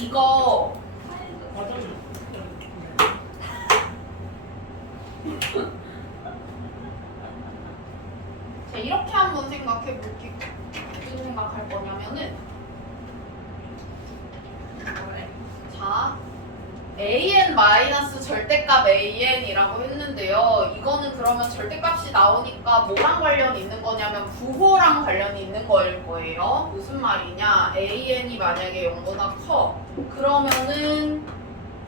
이거 자, 이렇게 한번 생각해 볼게요. 무슨 생각할 거냐면은 자, an 마이너스 절대값 an이라고 했는데요. 이거는 그러면 절대값이 나오니까 뭐랑 관련이 있는 거냐면 부호랑 관련이 있는 거일 거예요. 무슨 말이냐? an이 만약에 0보다 커. 그러면은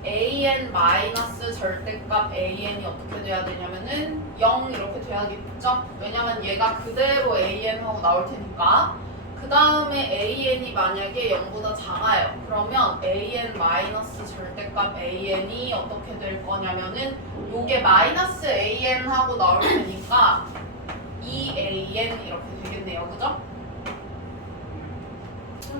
an 마이너스 절대값 an이 어떻게 돼야 되냐면은 0 이렇게 돼야겠죠? 왜냐면 얘가 그대로 an 하고 나올 테니까. 그 다음에 an이 만약에 0보다 작아요. 그러면 an 마이너스 절대값 an이 어떻게 될 거냐면은 요게 마이너스 an 하고 나올 테니까 2an 이렇게 되겠네요. 그죠?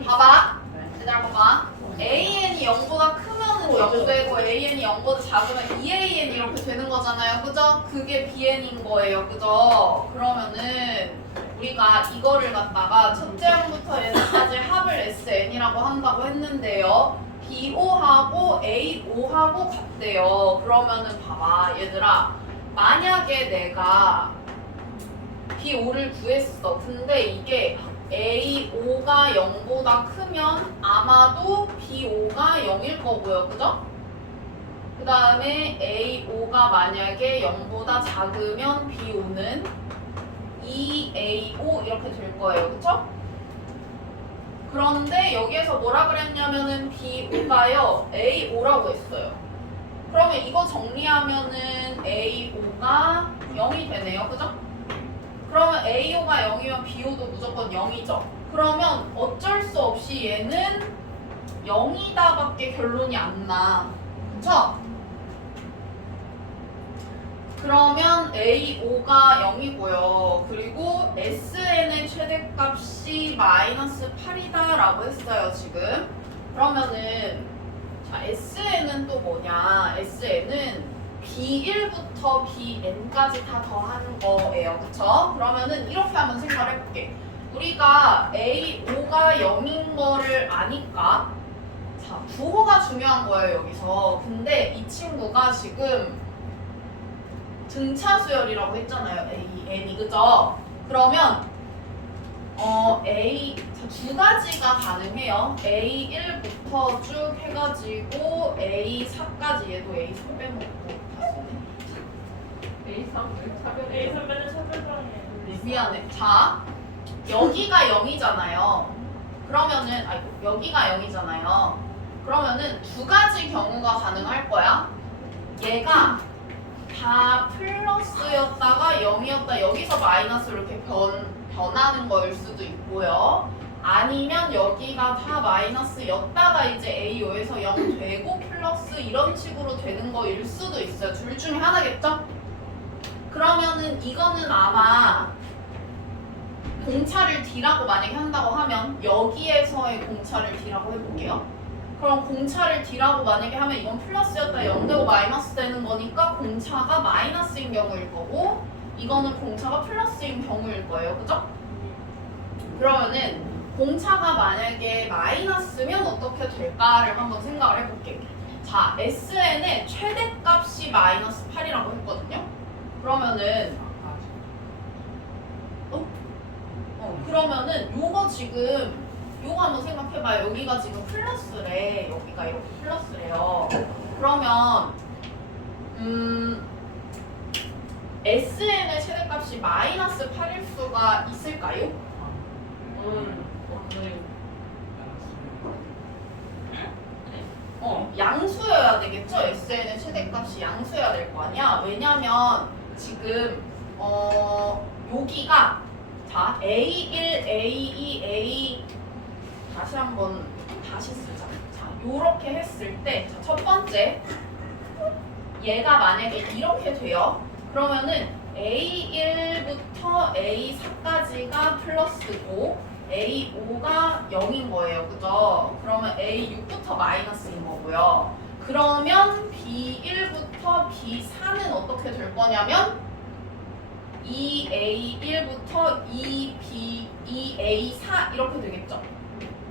봐봐. 얘들아 봐봐. an이 0보다 크면은 0 되고 an이 0보다 작으면 2an 이렇게 되는 거잖아요. 그죠? 그게 bn인 거예요. 그죠? 그러면은 우리가 이거를 갖다가 첫째 항부터 n까지 합을 sn이라고 한다고 했는데요. b5하고 a5하고 같대요. 그러면은 봐봐 얘들아, 만약에 내가 b5를 구했어. 근데 이게 a5가 0보다 크면 아마도 b5가 0일 거고요. 그죠? 그 다음에 a5가 만약에 0보다 작으면 b5는 2a5 이렇게 될 거예요. 그쵸? 그런데 여기에서 뭐라 그랬냐면은 b5가요 a5라고 했어요. 그러면 이거 정리하면은 a5가 0이 되네요. 그죠? 그러면 a5가 0이면 b5도 무조건 0이죠. 그러면 어쩔 수 없이 얘는 0이다 밖에 결론이 안 나. 그쵸? 그러면 a5가 0이고요. 그리고 sn의 최대값이 마이너스 8이다 라고 했어요. 지금. 그러면은 자, sn은 또 뭐냐? sn은 b1부터 bn까지 다 더하는 거예요. 그쵸? 그러면은 이렇게 한번 생각을 해볼게. 우리가 a5가 0인 거를 아니까 자, 부호가 중요한 거예요. 여기서. 근데 이 친구가 지금 등차 수열이라고 했잖아요. n이. 그죠? 그러면 두 가지가 가능해요. A1부터 쭉 해가지고 A4까지 얘도 A3 빼먹고 A3은 차별당해. 미안해. 자, 여기가 0이잖아요. 그러면은 여기가 0이잖아요. 그러면은 두 가지 경우가 가능할 거야. 얘가 다 플러스였다가 0이었다 여기서 마이너스로 이렇게 변하는 거일 수도 있고요. 아니면 여기가 다 마이너스였다가 이제 A5에서 0 되고 플러스 이런 식으로 되는 거일 수도 있어요. 둘 중에 하나겠죠? 그러면은 이거는 아마 공차를 D라고 만약에 한다고 하면 여기에서의 공차를 D라고 해볼게요. 그럼 공차를 D라고 만약에 하면 이건 플러스였다 0 되고 마이너스 되는 거니까 공차가 마이너스인 경우일 거고 이거는 공차가 플러스인 경우일 거예요. 그죠? 그러면은 공차가 만약에 마이너스면 어떻게 될까를 한번 생각을 해볼게요. 자, SN의 최대값이 마이너스 8이라고 했거든요. 그러면은 그러면은 요거 지금 요거 한번 생각해봐요. 여기가 지금 플러스래. 여기가 이렇게 플러스래요. 그러면 SN의 최대값이 마이너스 8일 수가 있을까요? 양수여야 되겠죠? SN의 최대값이 양수여야 될 거 아니야? 왜냐면 지금 여기가 자 A1, A2, A 다시 쓰자. 자, 요렇게 했을 때 첫 번째 얘가 만약에 이렇게 돼요. 그러면은 A1부터 A4까지가 플러스고 A5가 0인 거예요. 그죠? 그러면 A6부터 마이너스인 거고요. 그러면 B1부터 B4는 어떻게 될 거냐면 2A1부터 2A4 이렇게 되겠죠?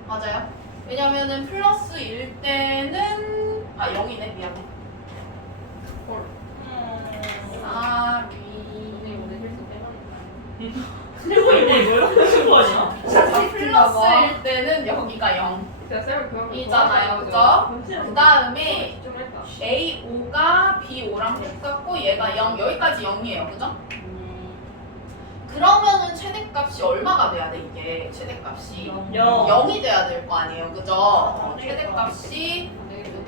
맞아요? 왜냐면은 플러스일 때는 0이네 미안해. 틀고 있네 이거요? 무슨 거 아니야? 플러스일 때는 여기가 0이잖아요, 그죠? 그 다음에 A5가 B5랑 똑같고 얘가 0, 여기까지 0이에요, 그죠? 그러면은 최대값이 얼마가 돼야 돼, 이게? 최대값이 0이 돼야 될 거 아니에요, 그죠? 최대값이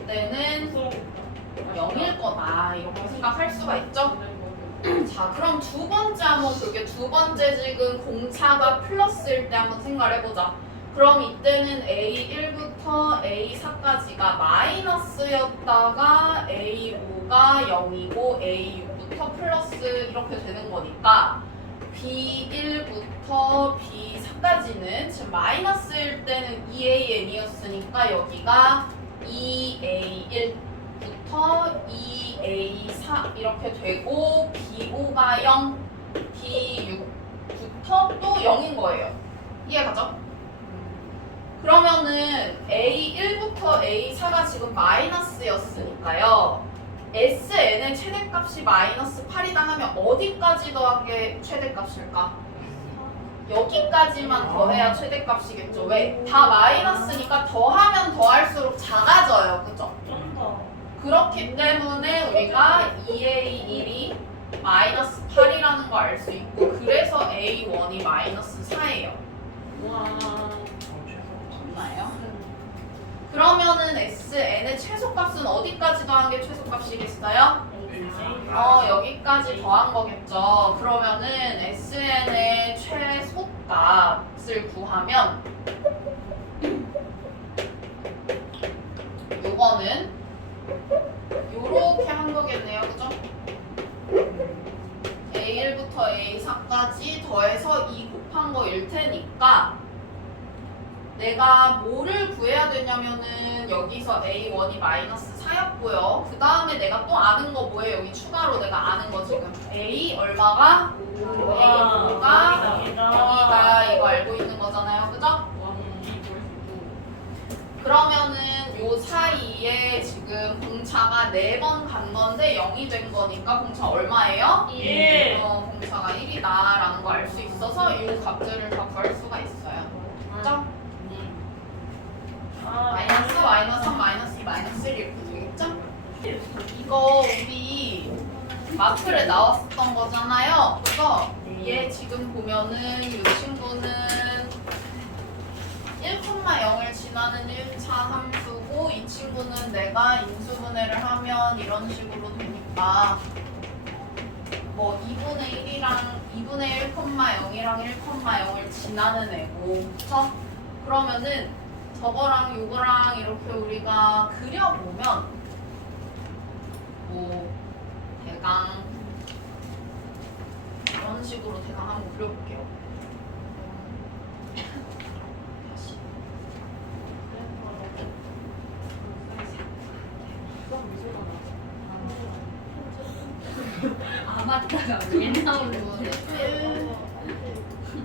이때는 0일 거다, 이렇게 생각할 수가 있죠? 자, 그럼 두 번째 한번 볼게요. 두 번째 지금 공차가 플러스일 때 한번 생각을 해보자. 그럼 이때는 A1부터 A4까지가 마이너스였다가 A5가 0이고 A6부터 플러스 이렇게 되는 거니까 B1부터 B4까지는 지금 마이너스일 때는 2AN이었으니까 여기가 2A1 부터 2A4 이렇게 되고 B5가 0, B6부터 또 0인 거예요. 이해가죠? 그러면은 A1부터 A4가 지금 마이너스였으니까요. SN의 최대값이 마이너스 8이다 하면 어디까지 더한 게 최대값일까? 여기까지만 더해야 최대값이겠죠. 왜? 다 마이너스니까 더하면 더할수록 작아져요. 그죠? 그렇기 때문에 우리가 2A1이 마이너스 8이라는 거 알 수 있고 그래서 A1이 마이너스 4예요. 맞나요? 그러면은 SN의 최소값은 어디까지 더한 게 최소값이겠어요? 여기까지 더한 거겠죠. 그러면은 SN의 최소값을 구하면 요거는 요렇게 한 거겠네요. 그죠? A1부터 A4까지 더해서 2 곱한 거일 테니까 내가 뭐를 구해야 되냐면은 여기서 A1이 마이너스 4였고요. 그 다음에 내가 또 아는 거 뭐예요? 여기 추가로 내가 아는 거 지금 A 얼마가? A5가 2가 이거 알고 있는 거잖아요. 그죠? 그러면은 요 사이에 지금 공차가 4번 간 건데 0이 된 거니까 공차 얼마예요? 1. 공차가 1이다 라는 거 알 수 있어서 이 값들을 다 구할 수가 있어요. 그죠? 마이너스, 마이너스 3, 마이너스 2, 마이너스 1 이렇게 되겠죠? 이거 우리 마플에 나왔었던 거잖아요. 그래서 얘 지금 보면은 이 친구는 1,0을 지나는 1차 함수고 이 친구는 내가 인수분해를 하면 이런 식으로 되니까 뭐 2분의 1이랑 2분의 1,0이랑 1,0을 지나는 애고 그쵸? 그러면은 저거랑 요거랑 이렇게 우리가 그려보면 뭐 대강 이런 식으로 대강 한번 그려볼게요. 다시. 맞다. 옛날로.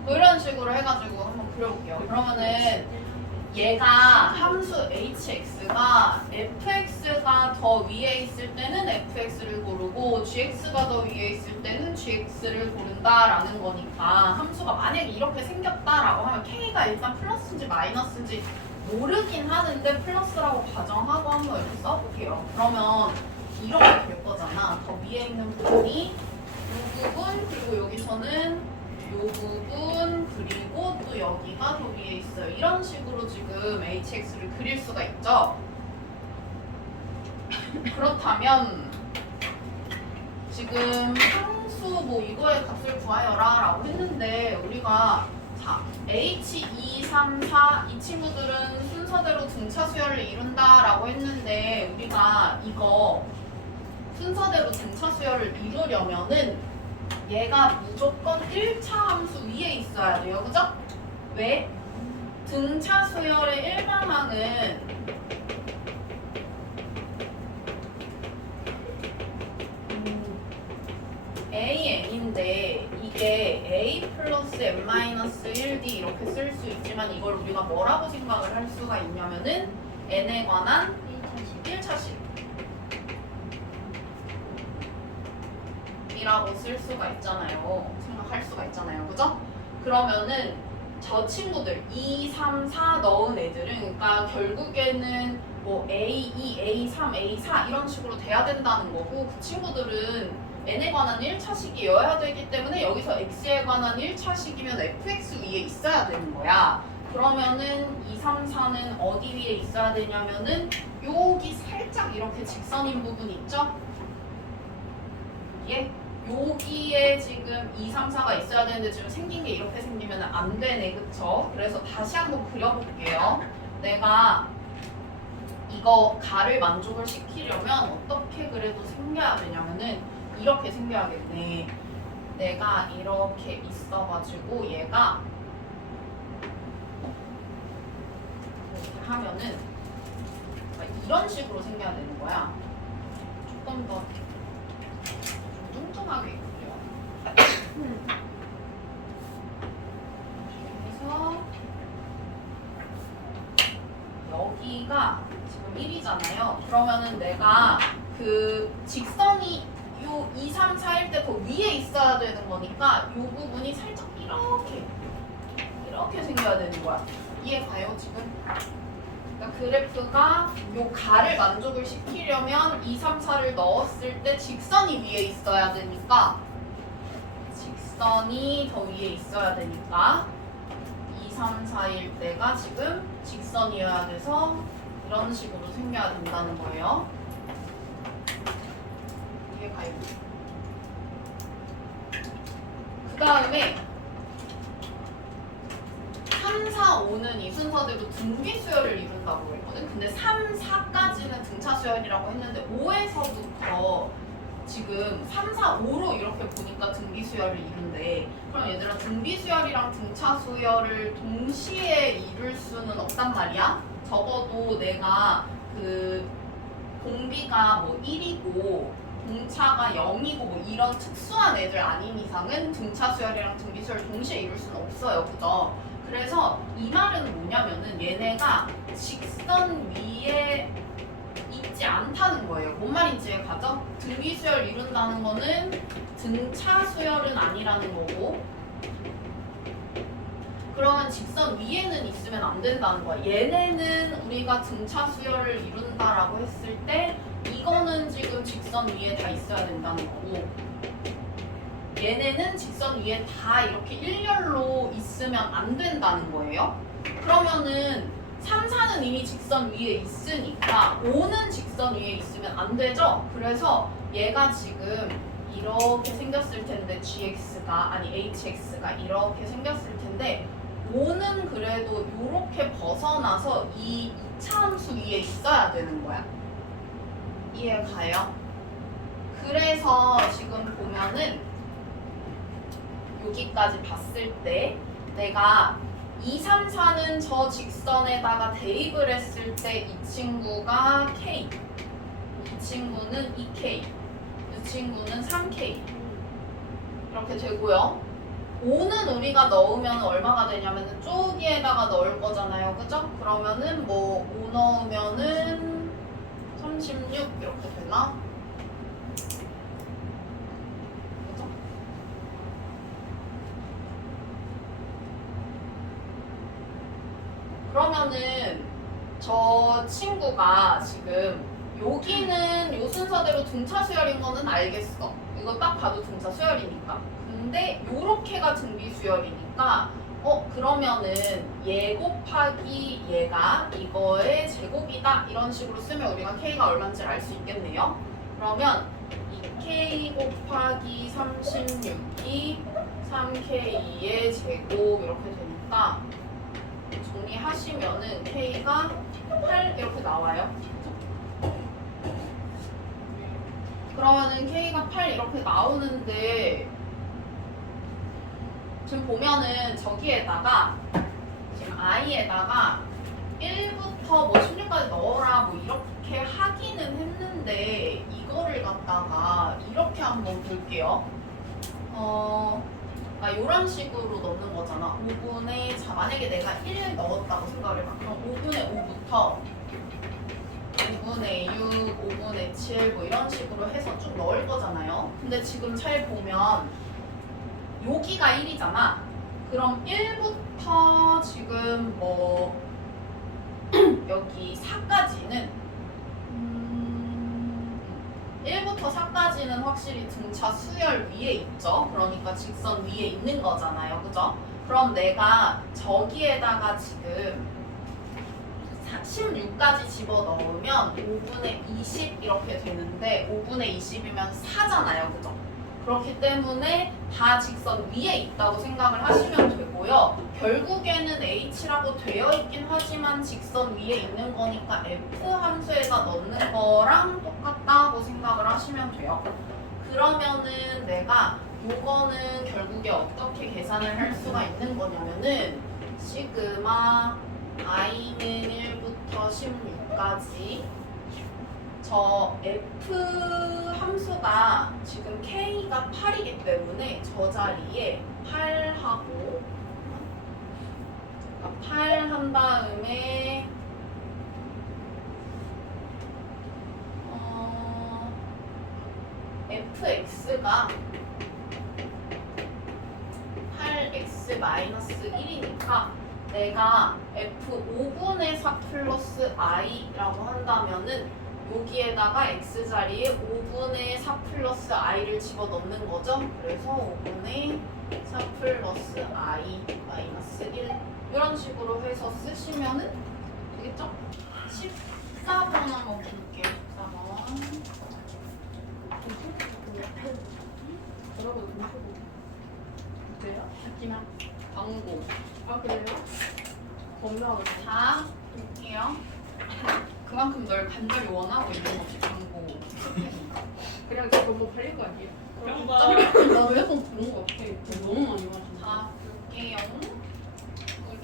뭐 이런 식으로 해가지고 한번 그려볼게요. 그러면은 얘가 함수 hx가 fx가 더 위에 있을 때는 fx를 고르고 gx가 더 위에 있을 때는 gx를 고른다라는 거니까 함수가 만약에 이렇게 생겼다라고 하면 k가 일단 플러스인지 마이너스인지 모르긴 하는데 플러스라고 가정하고 한번 이렇게 써볼게요. 그러면 이렇게 될 거잖아. 더 위에 있는 부분이 이 부분 그리고 여기서는 이 부분 그리고 또 여기가 더 위에 있어요. 이런 식으로 지금 hx를 그릴 수가 있죠. 그렇다면 지금 상수 뭐 이거의 값을 구하여라 라고 했는데 우리가 자 h, 2, 3, 4 이 친구들은 순서대로 등차 수열을 이룬다 라고 했는데 우리가 이거 순서대로 등차 수열을 이루려면은 얘가 무조건 1차 함수 위에 있어야 돼요. 그죠? 왜? 등차 수열의 일반항은 AN인데 이게 A 플러스 xn-1d 이렇게 쓸 수 있지만 이걸 우리가 뭐라고 생각을 할 수가 있냐면은 n에 관한 1차식 이라고 쓸 수가 있잖아요. 생각할 수가 있잖아요. 그죠? 그러면은 저 친구들 2, 3, 4 넣은 애들은 그러니까 결국에는 뭐 A2, A3, A4 이런 식으로 돼야 된다는 거고 그 친구들은 n에 관한 1차식이어야 되기 때문에 여기서 x에 관한 1차식이면 fx 위에 있어야 되는 거야. 그러면은 2, 3, 4는 어디 위에 있어야 되냐면은 여기 살짝 이렇게 직선인 부분 있죠? 예? 여기에 지금 2, 3, 4가 있어야 되는데 지금 생긴 게 이렇게 생기면 안 되네. 그쵸? 그래서 다시 한번 그려볼게요. 내가 이거 가를 만족을 시키려면 어떻게 그래도 생겨야 되냐면은 이렇게 생겨야겠네. 내가 이렇게 있어가지고 얘가 이렇게 하면은 이런 식으로 생겨야 되는 거야. 조금 더 뚱뚱하게 그려. 그래서 여기가 지금 1이잖아요. 그러면은 내가 그 직선이 요 2, 3, 4일 때 더 위에 있어야 되는 거니까 요 부분이 살짝 이렇게 생겨야 되는 거야. 이해 가요 지금? 그러니까 그래프가 요 가를 만족을 시키려면 2, 3, 4를 넣었을 때 직선이 위에 있어야 되니까 직선이 더 위에 있어야 되니까 2, 3, 4일 때가 지금 직선이어야 돼서 이런 식으로 생겨야 된다는 거예요. 이해 가요? 그 다음에 3, 4, 5는 이 순서대로 등비 수열을 이룬다고 했거든. 근데 3, 4까지는 등차 수열이라고 했는데 5에서부터 지금 3, 4, 5로 이렇게 보니까 등비 수열을 이룬대. 그럼 얘들아 등비 수열이랑 등차 수열을 동시에 이룰 수는 없단 말이야. 적어도 내가 그 공비가 뭐 1이고 공차가 0이고 뭐 이런 특수한 애들 아닌 이상은 등차 수열이랑 등비 수열 동시에 이룰 수는 없어요. 그죠? 그래서 이 말은 뭐냐면은 얘네가 직선 위에 있지 않다는 거예요. 뭔 말인지 가죠? 등비 수열 이룬다는 거는 등차 수열은 아니라는 거고 그러면 직선 위에는 있으면 안 된다는 거야. 얘네는 우리가 등차 수열을 이룬다라고 했을 때 이거는 지금 직선 위에 다 있어야 된다는 거고 얘네는 직선 위에 다 이렇게 일렬로 있으면 안 된다는 거예요. 그러면은 3, 4는 이미 직선 위에 있으니까 5는 직선 위에 있으면 안 되죠? 그래서 얘가 지금 이렇게 생겼을 텐데 gx가 아니 hx가 이렇게 생겼을 텐데 5는 그래도 이렇게 벗어나서 이 이차함수 위에 있어야 되는 거야. 이해 가요? 그래서 지금 보면은 여기까지 봤을 때 내가 2, 3, 4는 저 직선에다가 대입을 했을 때 이 친구가 K 이 친구는 2K 이 친구는 3K 이렇게 되고요. 5는 우리가 넣으면 얼마가 되냐면은 쪼기에다가 넣을 거잖아요. 그죠? 그러면은 뭐 5 넣으면은 36 이렇게 되나? 그죠? 그러면은 저 친구가 지금 여기는 요 순서대로 등차 수열인 거는 알겠어. 이거 딱 봐도 등차 수열이니까. 근데 요렇게가 등비 수열이니까 그러면은 얘 곱하기 얘가 이거의 제곱이다 이런 식으로 쓰면 우리가 k가 얼마인지 알 수 있겠네요. 그러면 2k 곱하기 36이 3k의 제곱 이렇게 되니까 정리하시면은 k가 8 이렇게 나와요. 그러면은 k가 8 이렇게 나오는데 지금 보면은 저기에다가 지금 i에다가 1부터 뭐 16까지 넣어라 뭐 이렇게 하기는 했는데 이거를 갖다가 이렇게 한번 볼게요. 그러니까 이런 식으로 넣는 거잖아. 5분의 자 만약에 내가 1 넣었다고 생각을 해봐. 그럼 5분의 5부터 5분의 6, 5분의 7 뭐 이런 식으로 해서 쭉 넣을 거잖아요. 근데 지금 잘 보면 여기가 1이잖아. 그럼 1부터 지금 뭐 여기 4까지는 1부터 4까지는 확실히 등차 수열 위에 있죠. 그러니까 직선 위에 있는 거잖아요. 그죠? 그럼 내가 저기에다가 지금 16까지 집어넣으면 5분의 20 이렇게 되는데 5분의 20이면 4잖아요. 그죠? 그렇기 때문에 다 직선 위에 있다고 생각을 하시면 되고요. 결국에는 h라고 되어 있긴 하지만 직선 위에 있는 거니까 f 함수에다 넣는 거랑 똑같다고 생각을 하시면 돼요. 그러면은 내가 요거는 결국에 어떻게 계산을 할 수가 있는 거냐면은 시그마 i는 1부터 16까지 저 f 함수가 지금 k가 8이기 때문에 저 자리에 8하고 8 한 다음에 fx가 8x-1이니까 내가 f 5분의 4 플러스 i라고 한다면은 여기에다가 x자리에 5분의 4 플러스 i를 집어넣는 거죠. 그래서 5분의 4 플러스 i 마이너스 1 이런 식으로 해서 쓰시면은 되겠죠? 14번 한번 볼게요. 14번. 뭐라고 동시고 그래요? 하지만 광고. 아 그래요? 겁나 자, 볼게요. 그만큼 널 간절히 원하고 있는 것이 광고. 그래야 너무 팔릴 거 아니에요? 평가. 나도 약간 그런 거 같아. 너무 많이 와서. 자, 볼게요. 우리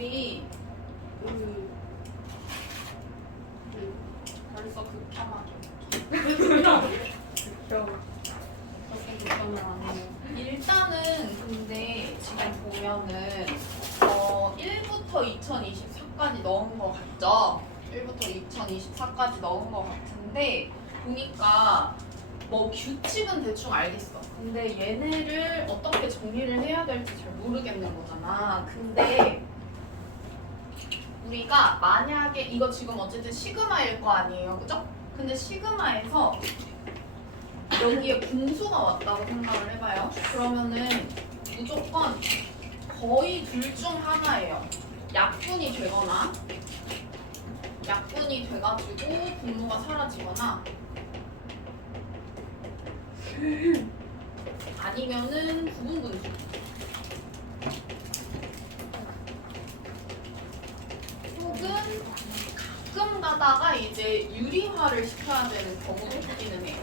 벌써 극혐하게. 그렇게 걱정을 안 해요. 일단은 근데 지금 보면은 1부터 2024까지 넣은 거 같죠? 1부터 2024까지 넣은 거 같은데 보니까 뭐 규칙은 대충 알겠어. 근데 얘네를 어떻게 정리를 해야 될지 잘 모르겠는 거잖아. 근데 우리가 만약에 이거 지금 어쨌든 시그마일 거 아니에요, 그죠? 근데 시그마에서 여기에 분수가 왔다고 생각을 해봐요. 그러면은 무조건 거의 둘 중 하나예요. 약분이 되거나 약분이 돼가지고 분모가 사라지거나 아니면은 부분분수. 혹은 가끔 가다가 이제 유리화를 시켜야 되는 경우도 있기는 해요.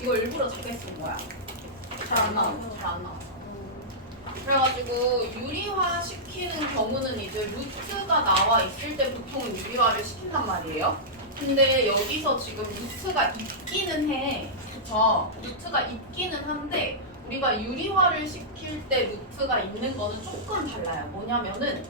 이거 일부러 적게 쓴 거야. 잘 안 나와. 잘 안 나와. 그래가지고 유리화 시키는 경우는 이제 루트가 나와 있을 때 보통 유리화를 시킨단 말이에요. 근데 여기서 지금 루트가 있기는 해. 그쵸? 루트가 있기는 한데 우리가 유리화를 시킬 때 루트가 있는 거는 조금 달라요. 뭐냐면은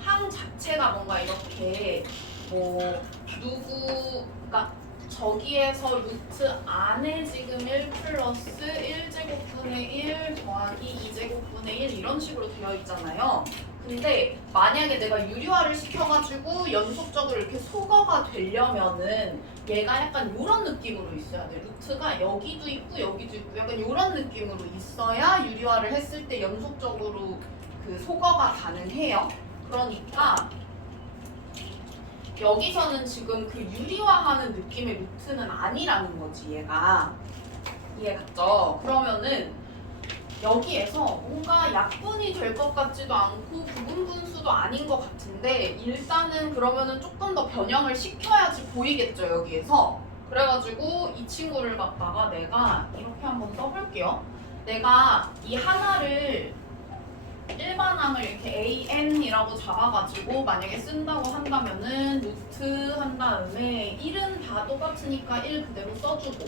항 자체가 뭔가 이렇게 뭐 그러니까 저기에서 루트 안에 지금 1 플러스 1제곱분의 1 더하기 2제곱분의 1 이런 식으로 되어 있잖아요. 근데 만약에 내가 유리화를 시켜가지고 연속적으로 이렇게 소거가 되려면은 얘가 약간 이런 느낌으로 있어야 돼. 루트가 여기도 있고 여기도 있고 약간 이런 느낌으로 있어야 유리화를 했을 때 연속적으로 그 소거가 가능해요. 그러니까 여기서는 지금 그 유리화하는 느낌의 루트는 아니라는 거지 얘가. 이해 갔죠? 그러면은 여기에서 뭔가 약분이 될 것 같지도 않고 부분분수도 아닌 것 같은데 일단은 그러면은 조금 더 변형을 시켜야지 보이겠죠 여기에서. 그래가지고 이 친구를 갖다가 내가 이렇게 한번 써볼게요. 내가 이 하나를 일반항을 이렇게 an이라고 잡아가지고 만약에 쓴다고 한다면은 루트 한 다음에 1은 다 똑같으니까 1 그대로 써주고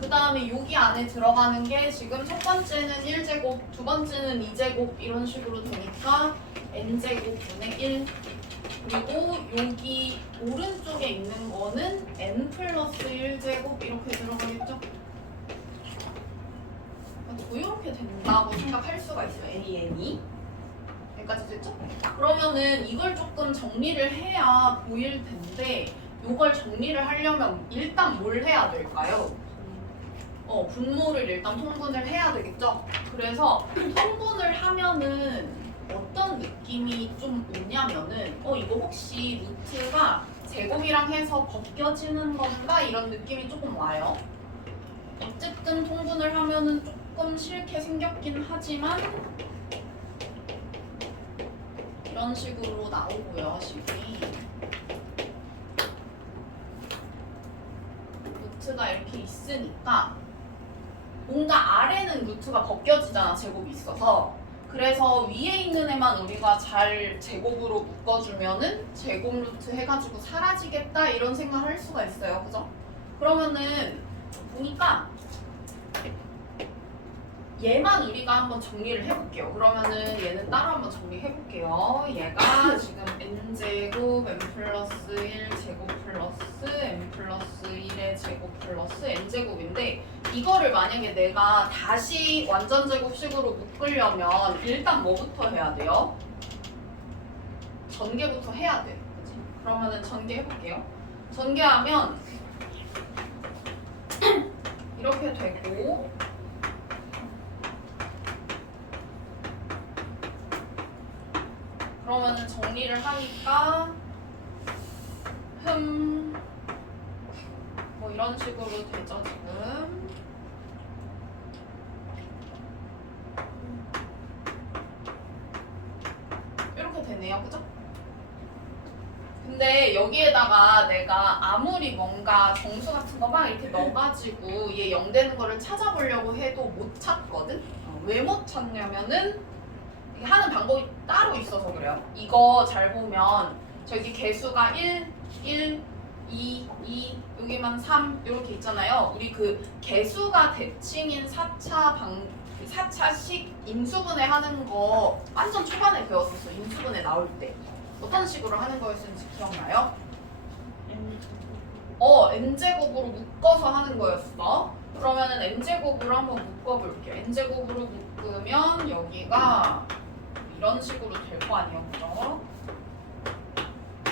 그 다음에 여기 안에 들어가는 게 지금 첫 번째는 1제곱, 두 번째는 2제곱 이런 식으로 되니까 n제곱분의 1. 그리고 여기 오른쪽에 있는 거는 n 플러스 1제곱 이렇게 들어가겠죠? 이렇게 된다고 생각할 수가 있어요. n이. 여기까지 됐죠? 그러면은 이걸 조금 정리를 해야 보일 텐데 이걸 정리를 하려면 일단 뭘 해야 될까요? 분모를 일단 통분을 해야 되겠죠? 그래서 통분을 하면은 어떤 느낌이 좀 오냐면은 이거 혹시 루트가 제곱이랑 해서 벗겨지는 건가? 이런 느낌이 조금 와요. 어쨌든 통분을 하면은 조금 싫게 생겼긴 하지만 이런 식으로 나오고요, 식이. 루트가 이렇게 있으니까 뭔가 아래는 루트가 벗겨지잖아, 제곱이 있어서. 그래서 위에 있는 애만 우리가 잘 제곱으로 묶어주면은 제곱 루트 해가지고 사라지겠다 이런 생각을 할 수가 있어요, 그죠? 그러면은 보니까 얘만 우리가 한번 정리를 해볼게요. 그러면은 얘는 따로 한번 정리해볼게요. 얘가 지금 n제곱 n 플러스 1제곱 플러스 n 플러스 1의 제곱 플러스 n제곱인데 이거를 만약에 내가 다시 완전 제곱식으로 묶으려면 일단 뭐부터 해야 돼요? 전개부터 해야 돼. 그치? 그러면은 전개해볼게요. 전개하면 이렇게 되고 그러면은 정리를 하니까 뭐 이런 식으로 되죠 지금. 이렇게 되네요, 그죠? 근데 여기에다가 내가 아무리 뭔가 정수 같은 거 막 이렇게 넣어가지고 얘 0 되는 거를 찾아보려고 해도 못 찾거든? 왜 못 찾냐면은 하는 방법이 따로 있어서 그래요. 이거 잘 보면 저기 개수가 1, 1, 2, 2, 여기만 3 이렇게 있잖아요. 우리 그 개수가 대칭인 4차식 인수분해 하는 거 완전 초반에 배웠었어. 인수분해 나올 때. 어떤 식으로 하는 거였는지 기억나요? n제곱으로 묶어서 하는 거였어. 그러면은 n제곱으로 한번 묶어볼게요. n제곱으로 묶으면 여기가 이런 식으로 될 거 아니에요, 그죠?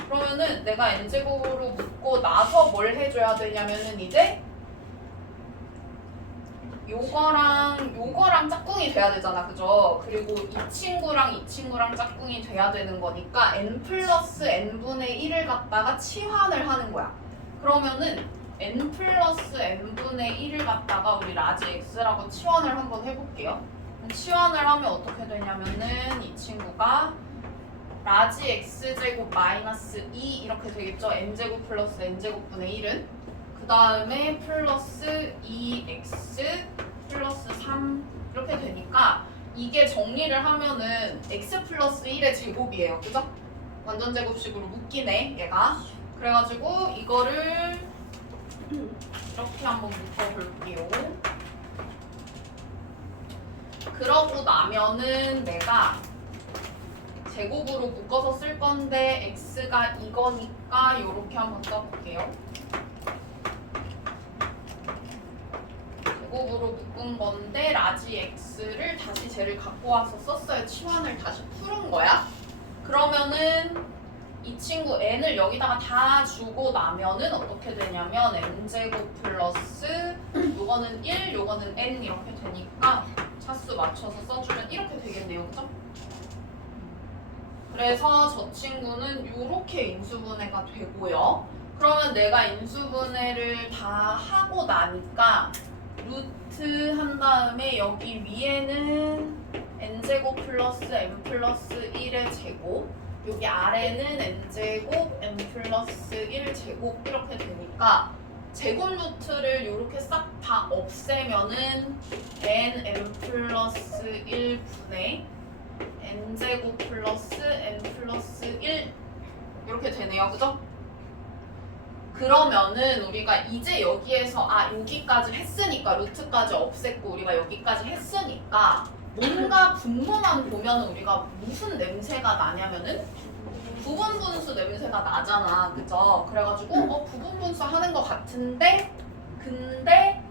그러면은 내가 n제곱으로 묶고 나서 뭘 해줘야 되냐면은 이제 요거랑 짝꿍이 돼야 되잖아, 그죠? 그리고 이 친구랑 짝꿍이 돼야 되는 거니까 n 플러스 n분의 1을 갖다가 치환을 하는 거야. 그러면은 n 플러스 n분의 1을 갖다가 우리 라지 x라고 치환을 한번 해볼게요. 치환을 하면 어떻게 되냐면은 이 친구가 라지 x제곱 마이너스 2 이렇게 되겠죠. n제곱 플러스 n제곱분의 1은 그 다음에 플러스 2x 플러스 3 이렇게 되니까 이게 정리를 하면은 x 플러스 1의 제곱이에요, 그죠? 완전 제곱식으로 묶이네 얘가. 그래가지고 이거를 이렇게 한번 묶어볼게요. 그러고 나면은 내가 제곱으로 묶어서 쓸 건데 x가 이거니까 요렇게 한번 써볼게요. 제곱으로 묶은 건데 라지 x를 다시 쟤를 갖고 와서 썼어요. 치환을 다시 푸른 거야. 그러면은 이 친구 n을 여기다가 다 주고 나면은 어떻게 되냐면 n제곱 플러스 요거는 1, 요거는 n 이렇게 되니까 차수 맞춰서 써주면 이렇게 되겠네요, 그죠? 그래서 저 친구는 이렇게 인수분해가 되고요. 그러면 내가 인수분해를 다 하고 나니까 루트 한 다음에 여기 위에는 n제곱 플러스 n 플러스 1의 제곱, 여기 아래는 n제곱 n 플러스 1제곱 이렇게 되니까 제곱 루트를 이렇게 싹 다 없애면은 n 플러스 1분의 n제곱 플러스 n 플러스 1 이렇게 되네요, 그죠? 그러면은 우리가 이제 여기에서 여기까지 했으니까 루트까지 없앴고 우리가 여기까지 했으니까 뭔가 분모만 보면 우리가 무슨 냄새가 나냐면은 부분분수 냄새가 나잖아, 그죠? 그래가지고 부분분수 하는 것 같은데 근데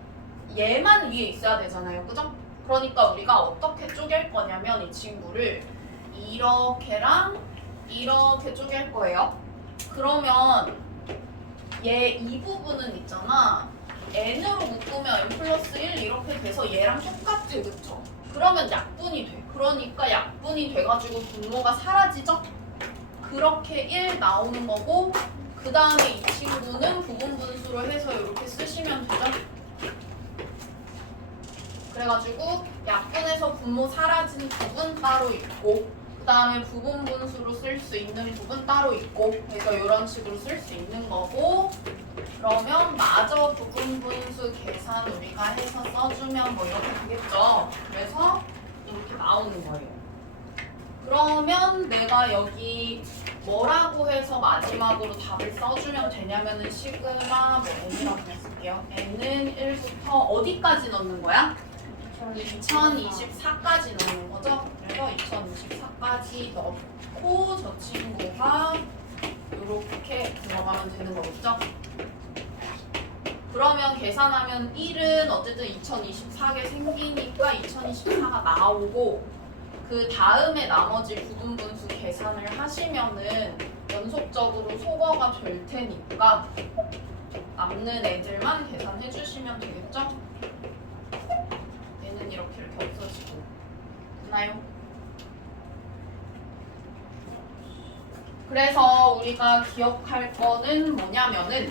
얘만 위에 있어야 되잖아요, 그죠? 그러니까 우리가 어떻게 쪼갤 거냐면 이 친구를 이렇게랑 이렇게 쪼갤 거예요. 그러면 얘 이 부분은 있잖아. n으로 묶으면 n 플러스 1 이렇게 돼서 얘랑 똑같아, 그쵸? 그러면 약분이 돼. 그러니까 약분이 돼가지고 분모가 사라지죠? 그렇게 1 나오는 거고 그 다음에 이 친구는 부분분수로 해서 이렇게 쓰시면 되죠? 그래가지고 약분에서 분모 사라진 부분 따로 있고 그 다음에 부분분수로 쓸 수 있는 부분 따로 있고 그래서 이런 식으로 쓸 수 있는 거고 그러면 마저 부분분수 계산 우리가 해서 써주면 뭐 이렇게 되겠죠. 그래서 이렇게 나오는 거예요. 그러면 내가 여기 뭐라고 해서 마지막으로 답을 써주면 되냐면은 시그마 뭐 n이라고 그냥 쓸게요. n은 1부터 어디까지 넣는 거야? 2024까지 넣는 거죠. 그래서 2024까지 넣고 저 친구가 이렇게 들어가면 되는 거겠죠. 그러면 계산하면 1은 어쨌든 2024개 생기니까 2024가 나오고 그 다음에 나머지 부분분수 계산을 하시면은 연속적으로 소거가 될 테니까 남는 애들만 계산해 주시면 되겠죠? 얘는 이렇게 없어지고 됐나요? 그래서 우리가 기억할 거는 뭐냐면은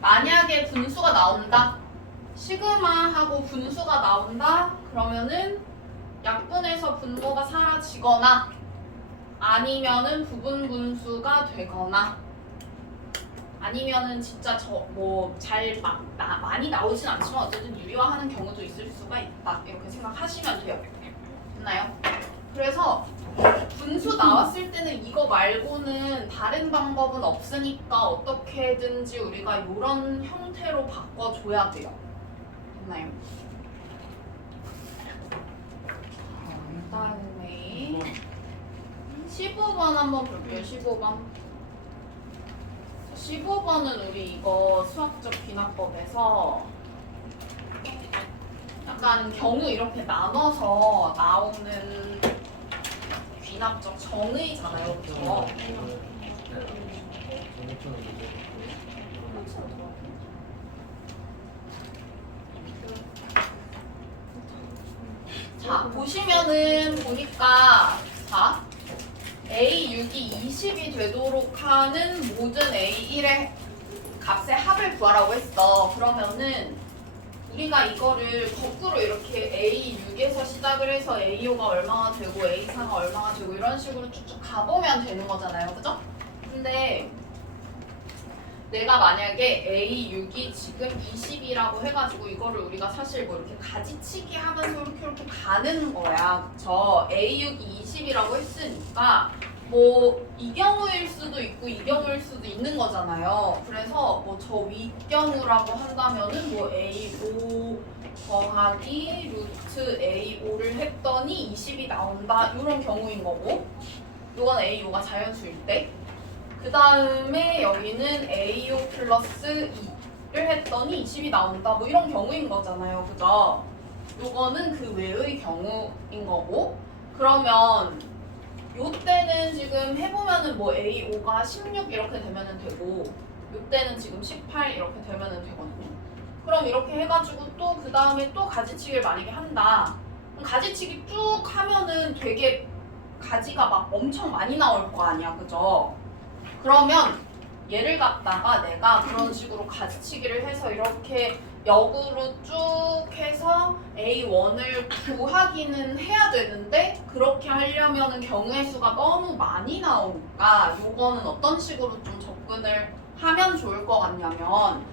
만약에 분수가 나온다 시그마하고 분수가 나온다 그러면은 약분에서 분모가 사라지거나 아니면은 부분 분수가 되거나 아니면은 진짜 많이 나오진 않지만 어쨌든 유리화하는 경우도 있을 수가 있다 이렇게 생각하시면 돼요. 됐나요? 그래서 분수 나왔을 때는 이거 말고는 다른 방법은 없으니까 어떻게든지 우리가 이런 형태로 바꿔줘야 돼요. 됐나요? 그다음에 15번 한번 볼게요. 15번. 15번은 우리 이거 수학적 비납법에서 약간 경우 이렇게 나눠서 나오는 비납적 정의잖아요. 그죠? 자, 보시면은 보니까 자 A6이 20이 되도록 하는 모든 A1의 값의 합을 구하라고 했어. 그러면은 우리가 이거를 거꾸로 이렇게 A6에서 시작을 해서 A5가 얼마가 되고 A4가 얼마가 되고 이런 식으로 쭉쭉 가보면 되는 거잖아요. 그죠? 근데 내가 만약에 A6이 지금 20이라고 해가지고 이거를 우리가 사실 뭐 이렇게 가지치기 하면서 이렇게 가는 거야. 그쵸? A6이 20이라고 했으니까 뭐 이 경우일 수도 있고 이 경우일 수도 있는 거잖아요. 그래서 뭐 저 윗경우라고 한다면은 뭐 A5 더하기 루트 A5를 했더니 20이 나온다 이런 경우인 거고 이건 A5가 자연수일 때 그 다음에 여기는 A5 플러스 2를 했더니 20이 나온다 뭐 이런 경우인 거잖아요. 그죠? 요거는 그 외의 경우인 거고 그러면 요때는 지금 해보면은 뭐 A5가 16 이렇게 되면은 되고 요때는 지금 18 이렇게 되면은 되거든요. 그럼 이렇게 해가지고 또 그 다음에 또 가지치기를 만약에 한다. 그럼 가지치기 쭉 하면은 되게 가지가 막 엄청 많이 나올 거 아니야. 그죠? 그러면 얘를 갖다가 내가 그런 식으로 가지치기를 해서 이렇게 역으로 쭉 해서 A1을 구하기는 해야 되는데 그렇게 하려면은 경우의 수가 너무 많이 나오니까 요거는 어떤 식으로 좀 접근을 하면 좋을 것 같냐면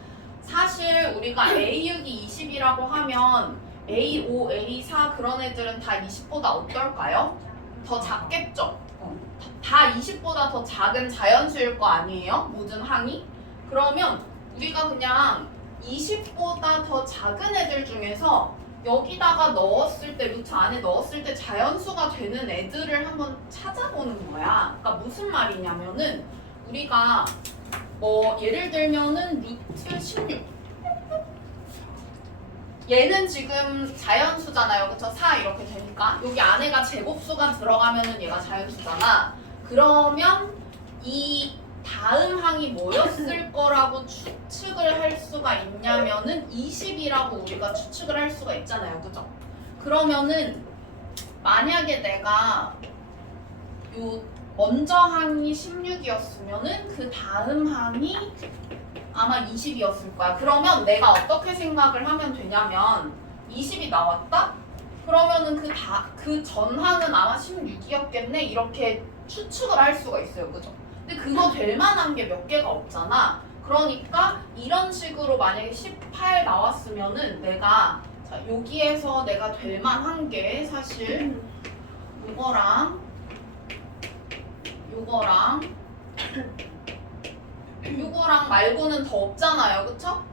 사실 우리가 A6이 20이라고 하면 A5, A4 그런 애들은 다 20보다 어떨까요? 더 작겠죠? 다 20보다 더 작은 자연수일 거 아니에요? 모든 항이? 그러면 우리가 그냥 20보다 더 작은 애들 중에서 여기다가 넣었을 때, 루트 안에 넣었을 때 자연수가 되는 애들을 한번 찾아보는 거야. 그러니까 무슨 말이냐면은 우리가 뭐 예를 들면은 루트 16 얘는 지금 자연수잖아요. 그쵸? 4 이렇게 되니까 여기 안에가 제곱수가 들어가면은 얘가 자연수잖아. 그러면 이 다음 항이 뭐였을 거라고 추측을 할 수가 있냐면은 20이라고 우리가 추측을 할 수가 있잖아요. 그죠? 그러면은 만약에 내가 요 먼저 항이 16이었으면은 그 다음 항이 아마 20이었을 거야. 그러면 내가 어떻게 생각을 하면 되냐면 20이 나왔다? 그러면은 그 전항은 아마 16이었겠네? 이렇게 추측을 할 수가 있어요. 그죠? 근데 그거 될 만한 게 몇 개가 없잖아. 그러니까 이런 식으로 만약에 18 나왔으면은 내가 자, 여기에서 내가 될 만한 게 사실 요거랑 말고는 더 없잖아요. 그쵸?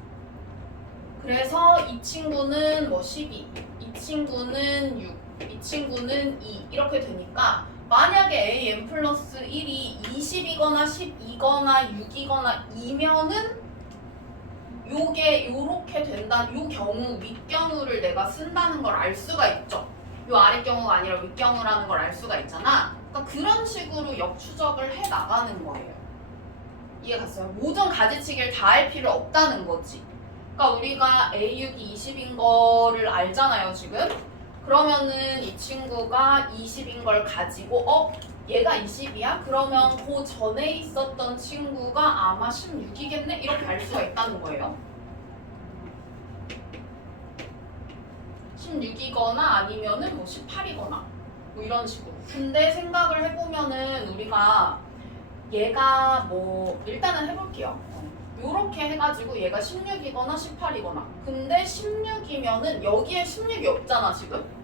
그래서 이 친구는 뭐 12, 이 친구는 6, 이 친구는 2 이렇게 되니까 만약에 AN 플러스 1이 20이거나 12거나 6이거나 2면은 요게 요렇게 된다. 요 경우 윗경우를 내가 쓴다는 걸 알 수가 있죠. 요 아랫경우가 아니라 윗경우라는 걸 알 수가 있잖아. 그러니까 그런 식으로 역추적을 해 나가는 거예요. 이해 갔어요? 모든 가지치기를 다 할 필요 없다는 거지. 그러니까 우리가 A6이 20인 거를 알잖아요, 지금. 그러면은 이 친구가 20인 걸 가지고 얘가 20이야? 그러면 그 전에 있었던 친구가 아마 16이겠네? 이렇게 알 수가 있다는 거예요. 16이거나 아니면은 뭐 18이거나 뭐 이런 식으로. 근데 생각을 해보면은 우리가 얘가 뭐 일단은 해볼게요. 요렇게 해가지고 얘가 16이거나 18이거나 근데 16이면은 여기에 16이 없잖아 지금.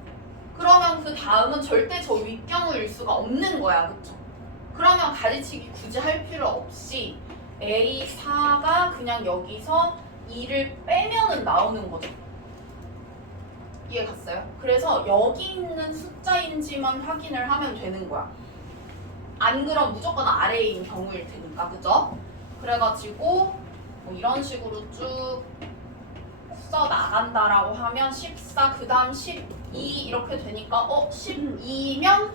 그러면 그 다음은 절대 저 윗경우일 수가 없는 거야. 그쵸? 그러면 가지치기 굳이 할 필요 없이 A4가 그냥 여기서 2를 빼면은 나오는 거죠. 이해 갔어요? 그래서 여기 있는 숫자인지만 확인을 하면 되는 거야. 안 그럼 무조건 아래에 있는 경우일 테니까. 그죠? 그래가지고 뭐 이런 식으로 쭉 써 나간다라고 하면 14, 그 다음 12 이렇게 되니까 12면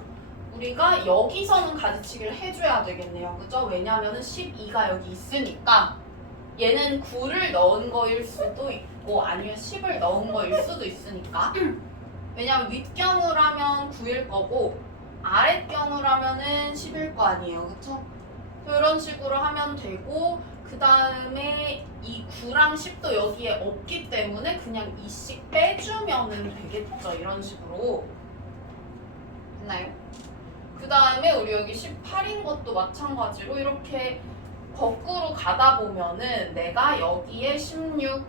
우리가 여기서는 가지치기를 해줘야 되겠네요. 그죠? 왜냐면은 12가 여기 있으니까 얘는 9를 넣은 거일 수도 있고 아니면 10을 넣은 거일 수도 있으니까. 왜냐면 윗경우라면 9일 거고 아랫경우라면은 10일 거 아니에요. 그쵸? 이런 식으로 하면 되고 그 다음에 이 9랑 10도 여기에 없기 때문에 그냥 2씩 빼주면은 되겠죠. 이런 식으로. 됐나요? 그 다음에 우리 여기 18인 것도 마찬가지로 이렇게 거꾸로 가다 보면은 내가 여기에 16,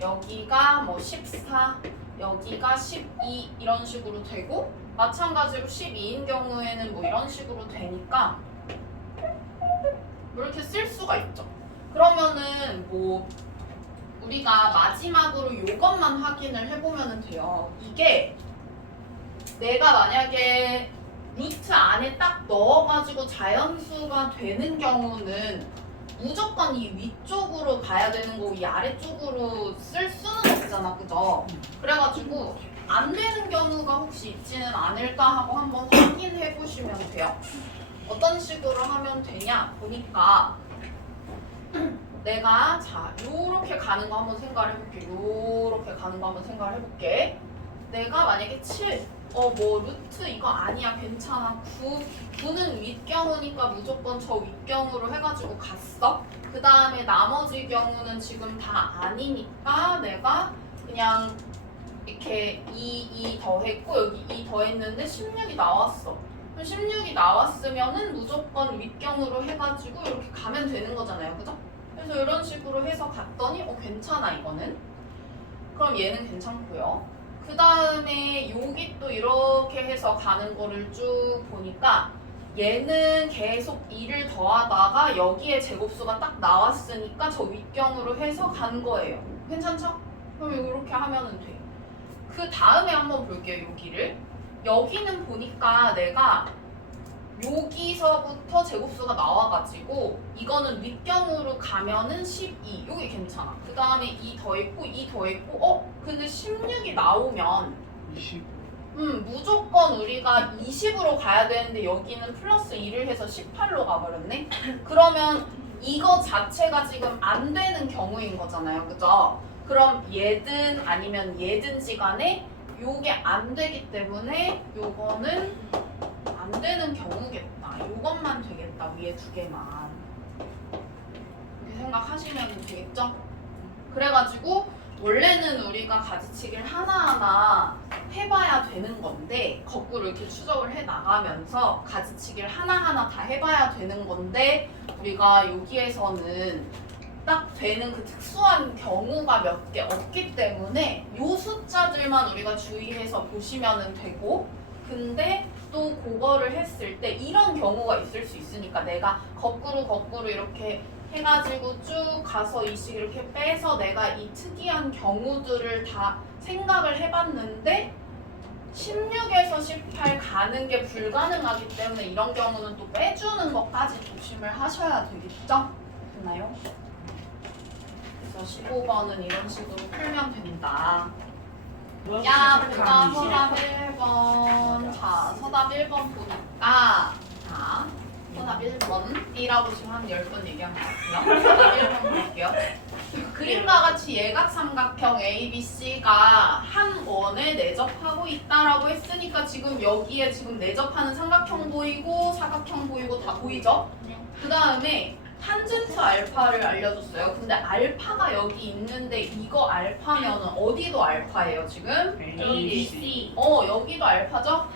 여기가 뭐 14, 여기가 12 이런 식으로 되고 마찬가지로 12인 경우에는 뭐 이런 식으로 되니까 뭐 이렇게 쓸 수가 있죠. 그러면은 뭐 우리가 마지막으로 이것만 확인을 해보면 돼요. 이게 내가 만약에 루트 안에 딱 넣어가지고 자연수가 되는 경우는 무조건 이 위쪽으로 가야 되는 거고 이 아래쪽으로 쓸 수는 없잖아. 그죠? 그래가지고 안 되는 경우가 혹시 있지는 않을까 하고 한번 확인해 보시면 돼요. 어떤 식으로 하면 되냐 보니까 내가 자 요렇게 가는 거 한번 생각을 해볼게. 요렇게 가는 거 한번 생각을 해볼게. 내가 만약에 7 뭐 루트 이거 아니야 괜찮아 9는 윗경우니까 무조건 저 윗경우로 해가지고 갔어. 그 다음에 나머지 경우는 지금 다 아니니까 내가 그냥 이렇게 2 더했고 여기 2 더했는데 16이 나왔어. 그럼 16이 나왔으면은 무조건 윗경우로 해가지고 이렇게 가면 되는 거잖아요. 그죠? 그래서 이런 식으로 해서 갔더니 괜찮아 이거는. 그럼 얘는 괜찮고요. 그 다음에 여기 또 이렇게 해서 가는 거를 쭉 보니까 얘는 계속 2를 더하다가 여기에 제곱수가 딱 나왔으니까 저 윗경으로 해서 간 거예요. 괜찮죠? 그럼 이렇게 하면 돼. 그 다음에 한번 볼게요. 여기를. 여기는 보니까 내가 여기서부터 제곱수가 나와가지고 이거는 윗경으로 가면은 12. 여기 괜찮아. 그 다음에 2 더했고 2 더했고 근데 16이 나오면 20. 무조건 우리가 20으로 가야 되는데 여기는 플러스 2를 해서 18로 가버렸네? 그러면 이거 자체가 지금 안 되는 경우인 거잖아요. 그죠? 그럼 얘든 아니면 얘든지 간에 요게 안 되기 때문에 요거는 안 되는 경우겠다. 요것만 되겠다. 위에 두 개만. 이렇게 생각하시면 되겠죠? 그래가지고 원래는 우리가 가지치기를 하나하나 해봐야 되는 건데 거꾸로 이렇게 추적을 해 나가면서 가지치기를 하나하나 다 해봐야 되는 건데 우리가 여기에서는 딱 되는 그 특수한 경우가 몇 개 없기 때문에 요 숫자들만 우리가 주의해서 보시면 되고 근데 또 그거를 했을 때 이런 경우가 있을 수 있으니까 내가 거꾸로 이렇게 해가지고 쭉 가서 이 식 이렇게 빼서 내가 이 특이한 경우들을 다 생각을 해봤는데 16에서 18 가는 게 불가능하기 때문에 이런 경우는 또 빼주는 것까지 조심을 하셔야 되겠죠? 됐나요? 그래서 15번은 이런 식으로 풀면 된다. 야, 보자. 서답 1번. 자, 서답 1번 보니까 자, 서답 1번이라고 지금 한 10번 얘기한 것 같아요. 서답 1번 볼게요. 그림과 같이 예각삼각형 ABC가 한 원에 내접하고 있다라고 했으니까 지금 여기에 지금 내접하는 삼각형 보이고 사각형 보이고 다 보이죠? 그 다음에 탄젠트 알파를 알려줬어요. 근데 알파가 여기 있는데 이거 알파면은 어디도 알파예요 지금? ABC. 여기도 알파죠?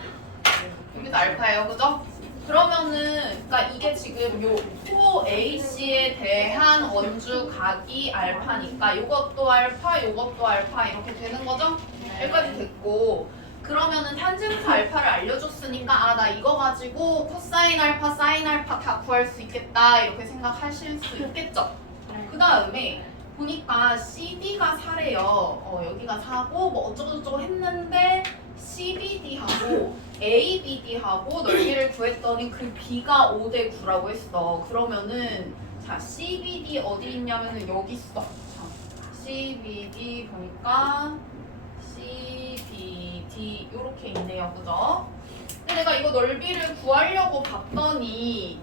여기도 알파예요, 그죠? 그러면은 그러니까 이게 지금 요 OAC에 대한 원주 각이 알파니까 요것도 알파, 요것도 알파 이렇게 되는 거죠? 여기까지 됐고 그러면은 탄젠트 알파를 알려줬으니까 나 이거 가지고 코사인 알파, 사인 알파 다 구할 수 있겠다 이렇게 생각하실 수 있겠죠? 그 다음에 보니까 CD가 4래요. 여기가 4고 뭐 어쩌고저쩌고 했는데 CBD하고 ABD하고 넓이를 구했더니 그 B가 5대 9라고 했어. 그러면은 자 CBD 어디 있냐면은 여기 있어. 자, CBD 보니까 CBD 이렇게 있네요. 그죠? 근데 내가 이거 넓이를 구하려고 봤더니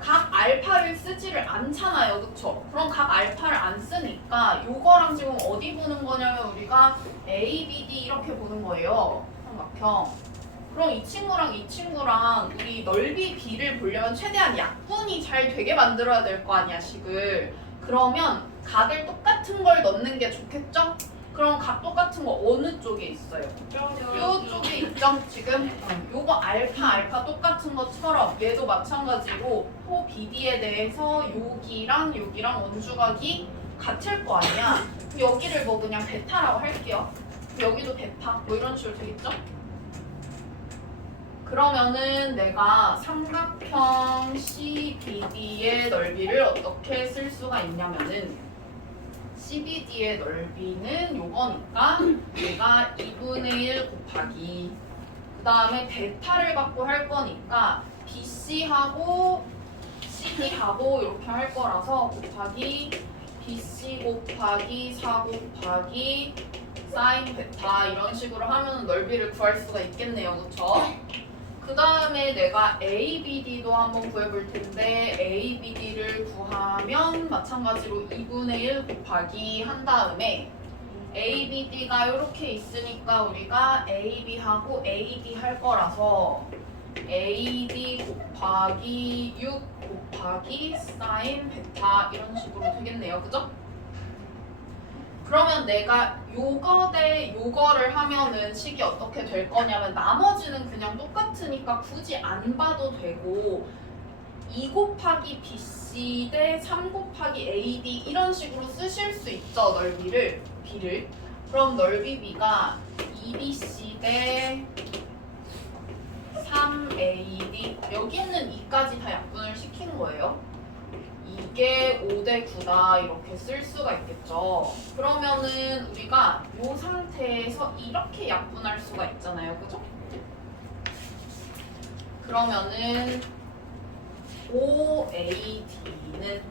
각 알파를 쓰지를 않잖아요. 그쵸? 그럼 각 알파를 안 쓰니까 요거랑 지금 어디 보는 거냐면 우리가 ABD 이렇게 보는 거예요. 삼각형. 그럼 이 친구랑 이 친구랑 우리 넓이 B를 보려면 최대한 약분이 잘 되게 만들어야 될 거 아니야, 식을. 그러면 각을 똑같은 걸 넣는 게 좋겠죠? 그럼 각 똑같은 거 어느 쪽에 있어요? 요 쪽에 있죠? 지금 요거 알파 똑같은 것처럼 얘도 마찬가지로 호 BD에 대해서 여기랑 여기랑 원주각이 같을 거 아니야? 여기를 뭐 그냥 베타라고 할게요. 여기도 베타 뭐 이런 식으로 되겠죠? 그러면은 내가 삼각형 CBD의 넓이를 어떻게 쓸 수가 있냐면은 CBD의 넓이는 요거니까 얘가 2분의 1 곱하기 그 다음에 베타를 갖고 할 거니까 BC하고 CD하고 이렇게 할 거라서 곱하기 BC 곱하기 4 곱하기 사인 베타 이런 식으로 하면 넓이를 구할 수가 있겠네요. 그쵸? 그 다음에 내가 ABD도 한번 구해볼 텐데 ABD를 구하면 마찬가지로 2분의 1 곱하기 한 다음에 ABD가 이렇게 있으니까 우리가 AB하고 AD 할 거라서 AD 곱하기 6 곱하기 사인 베타 이런 식으로 되겠네요. 그죠? 그러면 내가 요거 대 요거를 하면은 식이 어떻게 될 거냐면 나머지는 그냥 똑같으니까 굳이 안 봐도 되고 2 곱하기 BC 대 3 곱하기 AD 이런 식으로 쓰실 수 있죠. 넓이를 B를. 그럼 넓이 B가 2BC 대 3AD 여기 있는 2까지 다 약분을 시킨 거예요. 이게 5대 9다 이렇게 쓸 수가 있겠죠. 그러면은 우리가 이 상태에서 이렇게 약분할 수가 있잖아요. 그죠? 그러면은 5AD는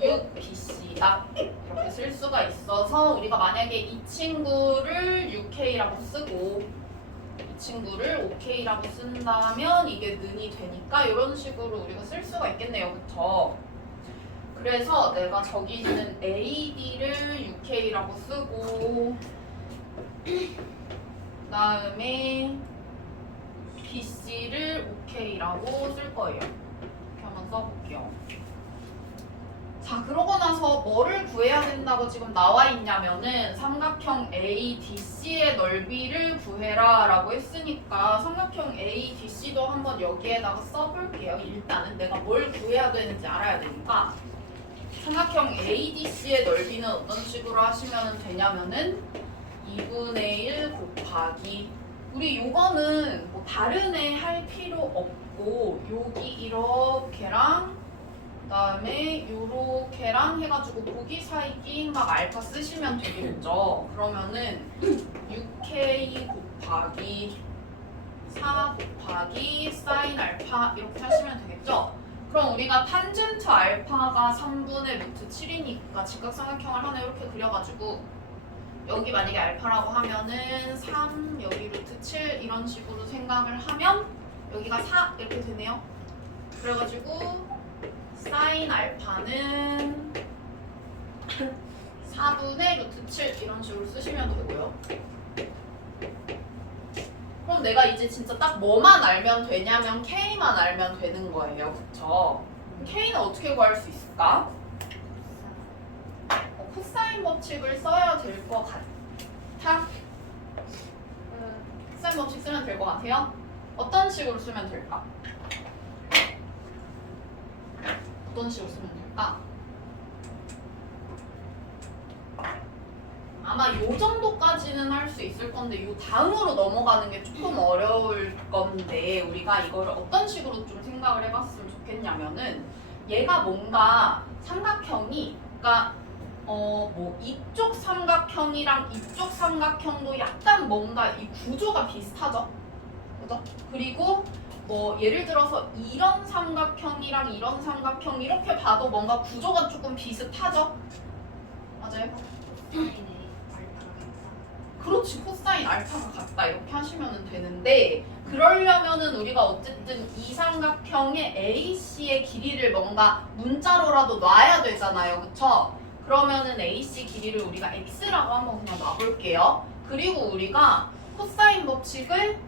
6BC다 이렇게 쓸 수가 있어서 우리가 만약에 이 친구를 6K라고 쓰고 이 친구를 5K라고 쓴다면 이게 는이 되니까 이런 식으로 우리가 쓸 수가 있겠네요. 그쵸? 그래서 내가 저기 있는 AD를 6K라고 쓰고 그다음에 BC를 5K라고 쓸 거예요. 이렇게 한번 써볼게요. 자, 그러고 나서 뭐를 구해야 된다고 지금 나와 있냐면은 삼각형 ADC의 넓이를 구해라 라고 했으니까 삼각형 ADC도 한번 여기에다가 써볼게요. 일단은 내가 뭘 구해야 되는지 알아야 되니까 삼각형 ADC의 넓이는 어떤 식으로 하시면 되냐면은 2분의 1 곱하기 우리 요거는 뭐 다른 애 할 필요 없고 여기 이렇게랑 그다음에 요렇게랑 해가지고 보기 사이 끼인 막 알파 쓰시면 되겠죠. 그러면은 6K 곱하기 4 곱하기 사인 알파 이렇게 하시면 되겠죠. 그럼 우리가 탄젠트 알파가 3분의 루트 7이니까 직각삼각형을 하나 이렇게 그려가지고 여기 만약에 알파라고 하면은 3 여기 루트 7 이런 식으로 생각을 하면 여기가 4 이렇게 되네요. 그래가지고 사인 알파는 4분의 루트 7 이런 식으로 쓰시면 되고요. 그럼 내가 이제 진짜 딱 뭐만 알면 되냐면 K만 알면 되는 거예요. 그쵸? K는 어떻게 구할 수 있을까? 코사인 법칙을 써야 될 것 같아? 코사인 법칙 쓰면 될 것 같아요? 어떤 식으로 쓰면 될까? 어떤 식으로 쓰면 될까? 아마 요 정도까지는 할 수 있을 건데 요 다음으로 넘어가는 게 조금 어려울 건데 우리가 이걸 어떤 식으로 좀 생각을 해봤으면 좋겠냐면은 얘가 뭔가 삼각형이 그러니까 뭐 이쪽 삼각형이랑 이쪽 삼각형도 약간 뭔가 이 구조가 비슷하죠? 그죠? 그리고 뭐 예를 들어서 이런 삼각형이랑 이런 삼각형 이렇게 봐도 뭔가 구조가 조금 비슷하죠? 맞아요? 그렇지, 코사인 알파가 같다 이렇게 하시면 되는데 그러려면은 우리가 어쨌든 이 삼각형의 AC의 길이를 뭔가 문자로라도 놔야 되잖아요. 그쵸? 그러면은 AC 길이를 우리가 X라고 한번 그냥 놔볼게요. 그리고 우리가 코사인 법칙을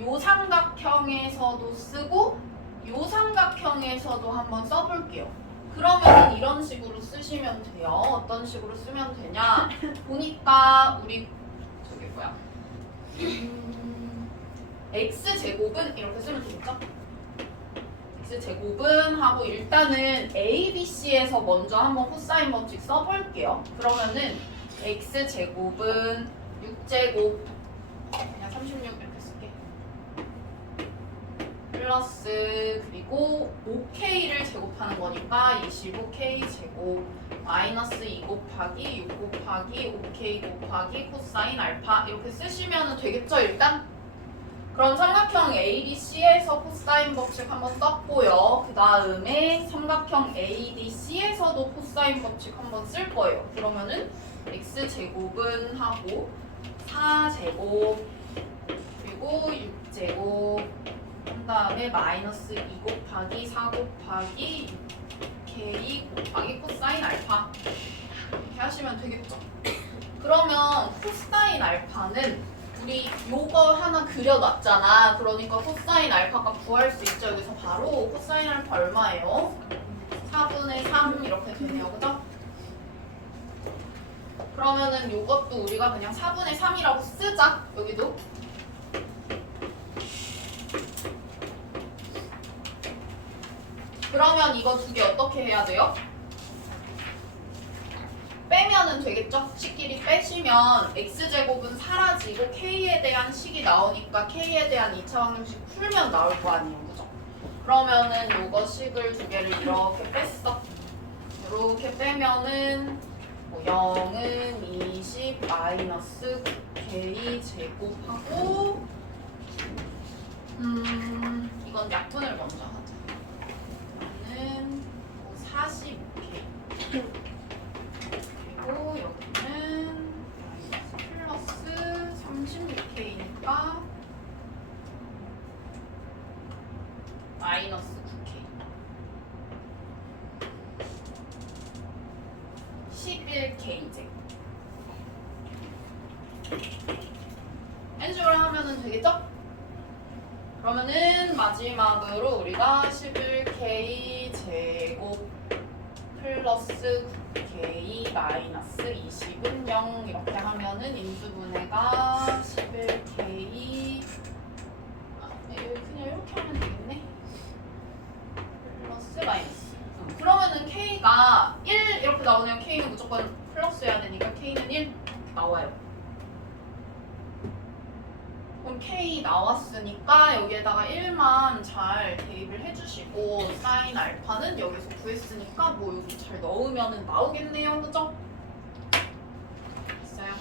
요 삼각형에서도 쓰고 요 삼각형에서도 한번 써볼게요. 그러면 이런 식으로 쓰시면 돼요. 어떤 식으로 쓰면 되냐? 보니까 우리 저기 뭐야? x제곱은 이렇게 쓰면 되겠죠? x제곱은 하고 일단은 ABC에서 먼저 한번 코사인 법칙 써볼게요. 그러면은 x제곱은 6제곱 그냥 36 이렇게 쓸게. 플러스 그리고 5K를 제곱하는 거니까 25K 제곱 마이너스 2 곱하기 6 곱하기 5K 곱하기 코사인 알파 이렇게 쓰시면 되겠죠 일단? 그럼 삼각형 ADC에서 코사인 법칙 한번 썼고요. 그 다음에 삼각형 ADC에서도 코사인 법칙 한번 쓸 거예요. 그러면은 x제곱은 하고 4제곱 그리고 6제곱 그 다음에 마이너스 2 곱하기 4 곱하기 6K 곱하기 코사인 알파 이렇게 하시면 되겠죠. 그러면 코사인 알파는 우리 요거 하나 그려놨잖아. 그러니까 코사인 알파가 구할 수 있죠. 여기서 바로 코사인 알파 얼마예요? 4분의 3 이렇게 되네요. 그죠? 그러면은 요것도 우리가 그냥 4분의 3이라고 쓰자. 여기도. 그러면 이거 두 개 어떻게 해야 돼요? 빼면은 되겠죠? 식끼리 빼시면 x제곱은 사라지고 k에 대한 식이 나오니까 k에 대한 2차 방정식 풀면 나올 거 아니에요, 그죠? 그러면은 요거 식을 두 개를 이렇게 뺐어. 이렇게 빼면은 뭐 0은 20 마이너스 9k 제곱하고 이건 약분을 먼저 하자. 이거는 뭐 40k 그리고 여기는 플러스 36k니까 마이너스 9k 11k 제곱 이런 식으로 하면은 되겠죠? 그러면은 마지막으로 우리가 11k 제곱 플러스 9k 마이너스 20은 0 이렇게 하면은 인수분해가 11k 그냥 이렇게 하면 되겠네. 플러스 마이너스. 그러면은 k가 1 이렇게 나오네요. k는 무조건 플러스여야 되니까 k는 1 나와요. 그럼 k 나왔으니까 여기에다가 1만 잘 대입을 해주시고 사인 알파는 여기서 구했으니까 뭐 여기 잘 넣으면 나오겠네요. 그죠? 됐어요.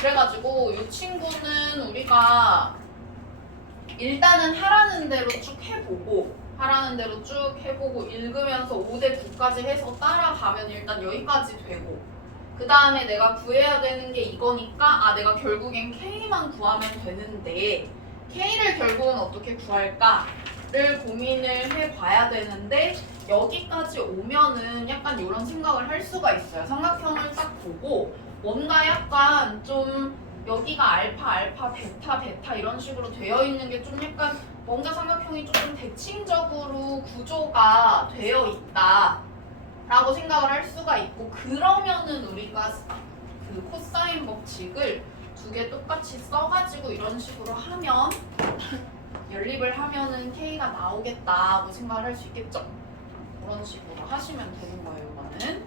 그래가지고 이 친구는 우리가 일단은 하라는 대로 쭉 해보고 읽으면서 5대 9까지 해서 따라가면 일단 여기까지 되고 그 다음에 내가 구해야 되는 게 이거니까 내가 결국엔 K만 구하면 되는데 K를 결국은 어떻게 구할까를 고민을 해봐야 되는데 여기까지 오면은 약간 이런 생각을 할 수가 있어요. 삼각형을 딱 보고 뭔가 약간 좀 여기가 알파, 베타 이런 식으로 되어 있는 게 좀 약간 뭔가 삼각형이 조금 대칭적으로 구조가 되어 있다 라고 생각을 할 수가 있고 그러면은 우리가 그 코사인 법칙을 두 개 똑같이 써가지고 이런 식으로 하면 연립을 하면은 K가 나오겠다고 생각을 할 수 있겠죠. 그런 식으로 하시면 되는 거예요, 이거는.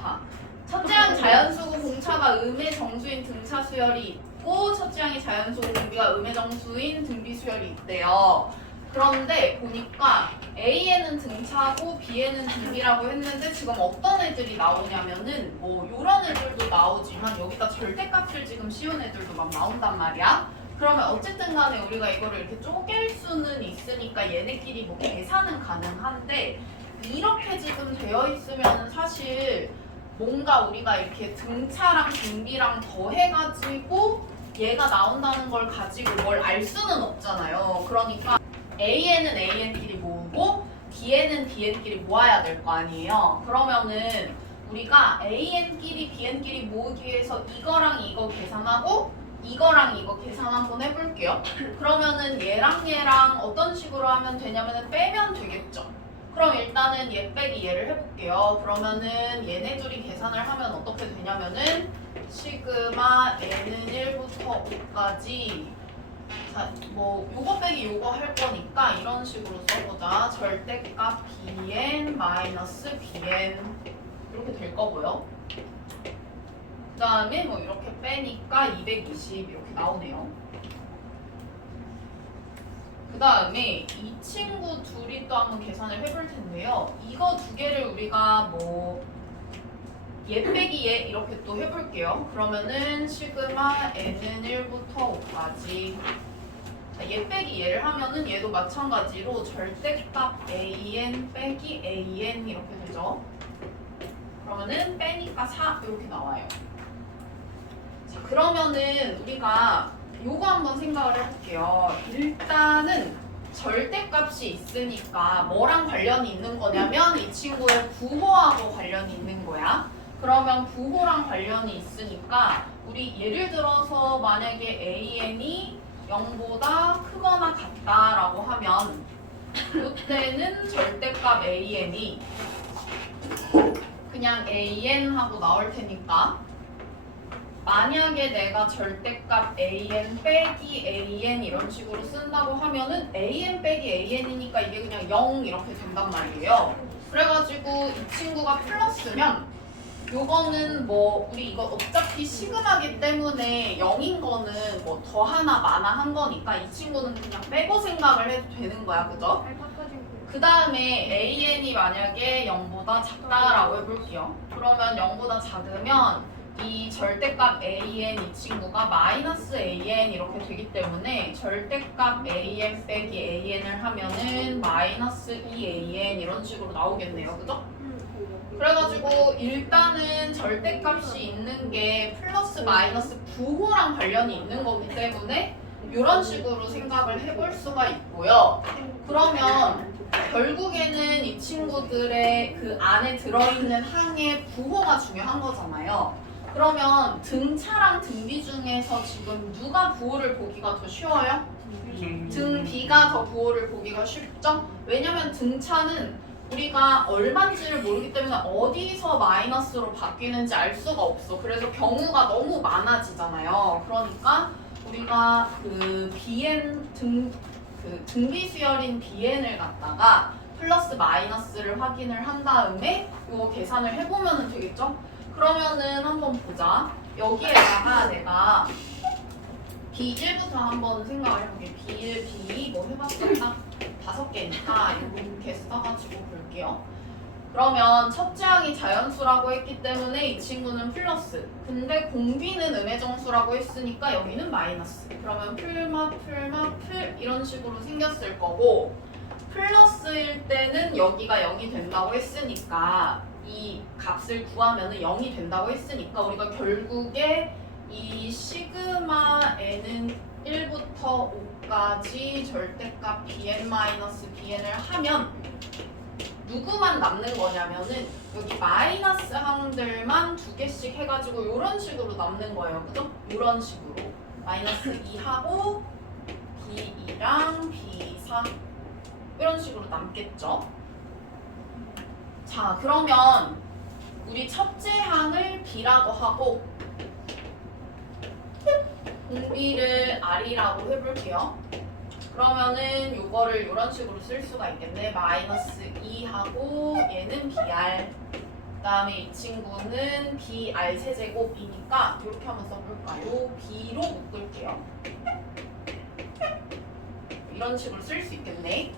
자, 첫째 항 자연수고 공차가 음의 정수인 등차 수열이 있고 첫째 항의 자연수고 공비가 음의 정수인 등비 수열이 있대요. 그런데 보니까 A에는 등차고 B에는 등비라고 했는데 지금 어떤 애들이 나오냐면은 뭐 요런 애들도 나오지만 여기다 절대값을 지금 씌운 애들도 막 나온단 말이야. 그러면 어쨌든 간에 우리가 이거를 이렇게 쪼갤 수는 있으니까 얘네끼리 뭐 계산은 가능한데 이렇게 지금 되어 있으면 사실 뭔가 우리가 이렇게 등차랑 등비랑 더해가지고 얘가 나온다는 걸 가지고 뭘 알 수는 없잖아요. 그러니까 A에는 An끼리 모으고 B에는 Bn끼리 모아야 될 거 아니에요. 그러면은 우리가 An끼리 Bn끼리 모으기 위해서 이거랑 이거 계산하고 이거랑 이거 계산 한번 해볼게요. 그러면은 얘랑 어떤 식으로 하면 되냐면은 빼면 되겠죠. 그럼 일단은 얘 빼기 얘를 해볼게요. 그러면은 얘네 둘이 계산을 하면 어떻게 되냐면은 시그마 n은 1부터 5까지 자, 뭐 요거 빼기 요거 할 거니까 이런 식으로 써보자. 절대값 bn 마이너스 bn 이렇게 될 거고요. 그 다음에 뭐 이렇게 빼니까 220 이렇게 나오네요. 그 다음에 이 친구 둘이 또 한번 계산을 해볼 텐데요. 이거 두 개를 우리가 뭐 얘 빼기 얘 이렇게 또 해볼게요. 그러면은 시그마 n은 1부터 5까지 얘 빼기 얘를 하면은 얘도 마찬가지로 절대값 an 빼기 an 이렇게 되죠. 그러면은 빼니까 4 이렇게 나와요. 자, 그러면은 우리가 요거 한번 생각을 해볼게요. 일단은 절대값이 있으니까 뭐랑 관련이 있는 거냐면 이 친구의 부호하고 관련이 있는 거야. 그러면 부호랑 관련이 있으니까 우리 예를 들어서 만약에 an이 0보다 크거나 같다라고 하면 이때는 절대값 an이 그냥 an 하고 나올 테니까 만약에 내가 절대값 an 빼기 an 이런 식으로 쓴다고 하면은 an 빼기 an이니까 이게 그냥 0 이렇게 된단 말이에요. 그래가지고 이 친구가 플러스면 요거는 뭐 우리 이거 어차피 시그마기 때문에 0인 거는 뭐 더 하나 마나 한 거니까 이 친구는 그냥 빼고 생각을 해도 되는 거야, 그죠? 그 다음에 AN이 만약에 0보다 작다라고 해볼게요. 그러면 0보다 작으면 이 절대값 AN 이 친구가 마이너스 AN 이렇게 되기 때문에 절대값 AN 빼기 AN을 하면은 마이너스 2AN 이런 식으로 나오겠네요. 그죠? 그래가지고 일단은 절대값이 있는 게 플러스 마이너스 부호랑 관련이 있는 거기 때문에 이런 식으로 생각을 해볼 수가 있고요. 그러면 결국에는 이 친구들의 그 안에 들어있는 항의 부호가 중요한 거잖아요. 그러면 등차랑 등비 중에서 지금 누가 부호를 보기가 더 쉬워요? 등비가 더 부호를 보기가 쉽죠? 왜냐면 등차는 우리가 얼마인지를 모르기 때문에 어디서 마이너스로 바뀌는지 알 수가 없어. 그래서 경우가 너무 많아지잖아요. 그러니까 우리가 그 등비 수열인 bn을 갖다가 플러스 마이너스를 확인을 한 다음에 이거 계산을 해보면 되겠죠? 그러면은 한번 보자. 여기에다가 내가 B1부터 한번 생각을 해볼게요. B1, B2 뭐 해봤자 딱 5개니까 이렇게 써가지고 볼게요. 그러면 첫째 항이 자연수라고 했기 때문에 이 친구는 플러스. 근데 공비는 음의정수라고 했으니까 여기는 마이너스. 그러면 풀마 풀 이런 식으로 생겼을 거고 플러스일 때는 여기가 0이 된다고 했으니까 이 값을 구하면 0이 된다고 했으니까 우리가 결국에 이 시그마 n은 1부터 5까지 절대값 bn-bn을 하면 누구만 남는 거냐면은 여기 마이너스 항들만 2개씩 해가지고 이런 식으로 남는 거예요. 그죠? 이런 식으로 마이너스 2하고 B2랑 B4 이런 식으로 남겠죠. 자, 그러면 우리 첫째 항을 B라고 하고 공비를 R이라고 해볼게요. 그러면은 요거를 이런 식으로 쓸 수가 있겠네. 마이너스 2하고 얘는 BR 그 다음에 이 친구는 BR 세제곱이니까 이렇게 한번 써볼까요? B로 묶을게요. 이런 식으로 쓸 수 있겠네.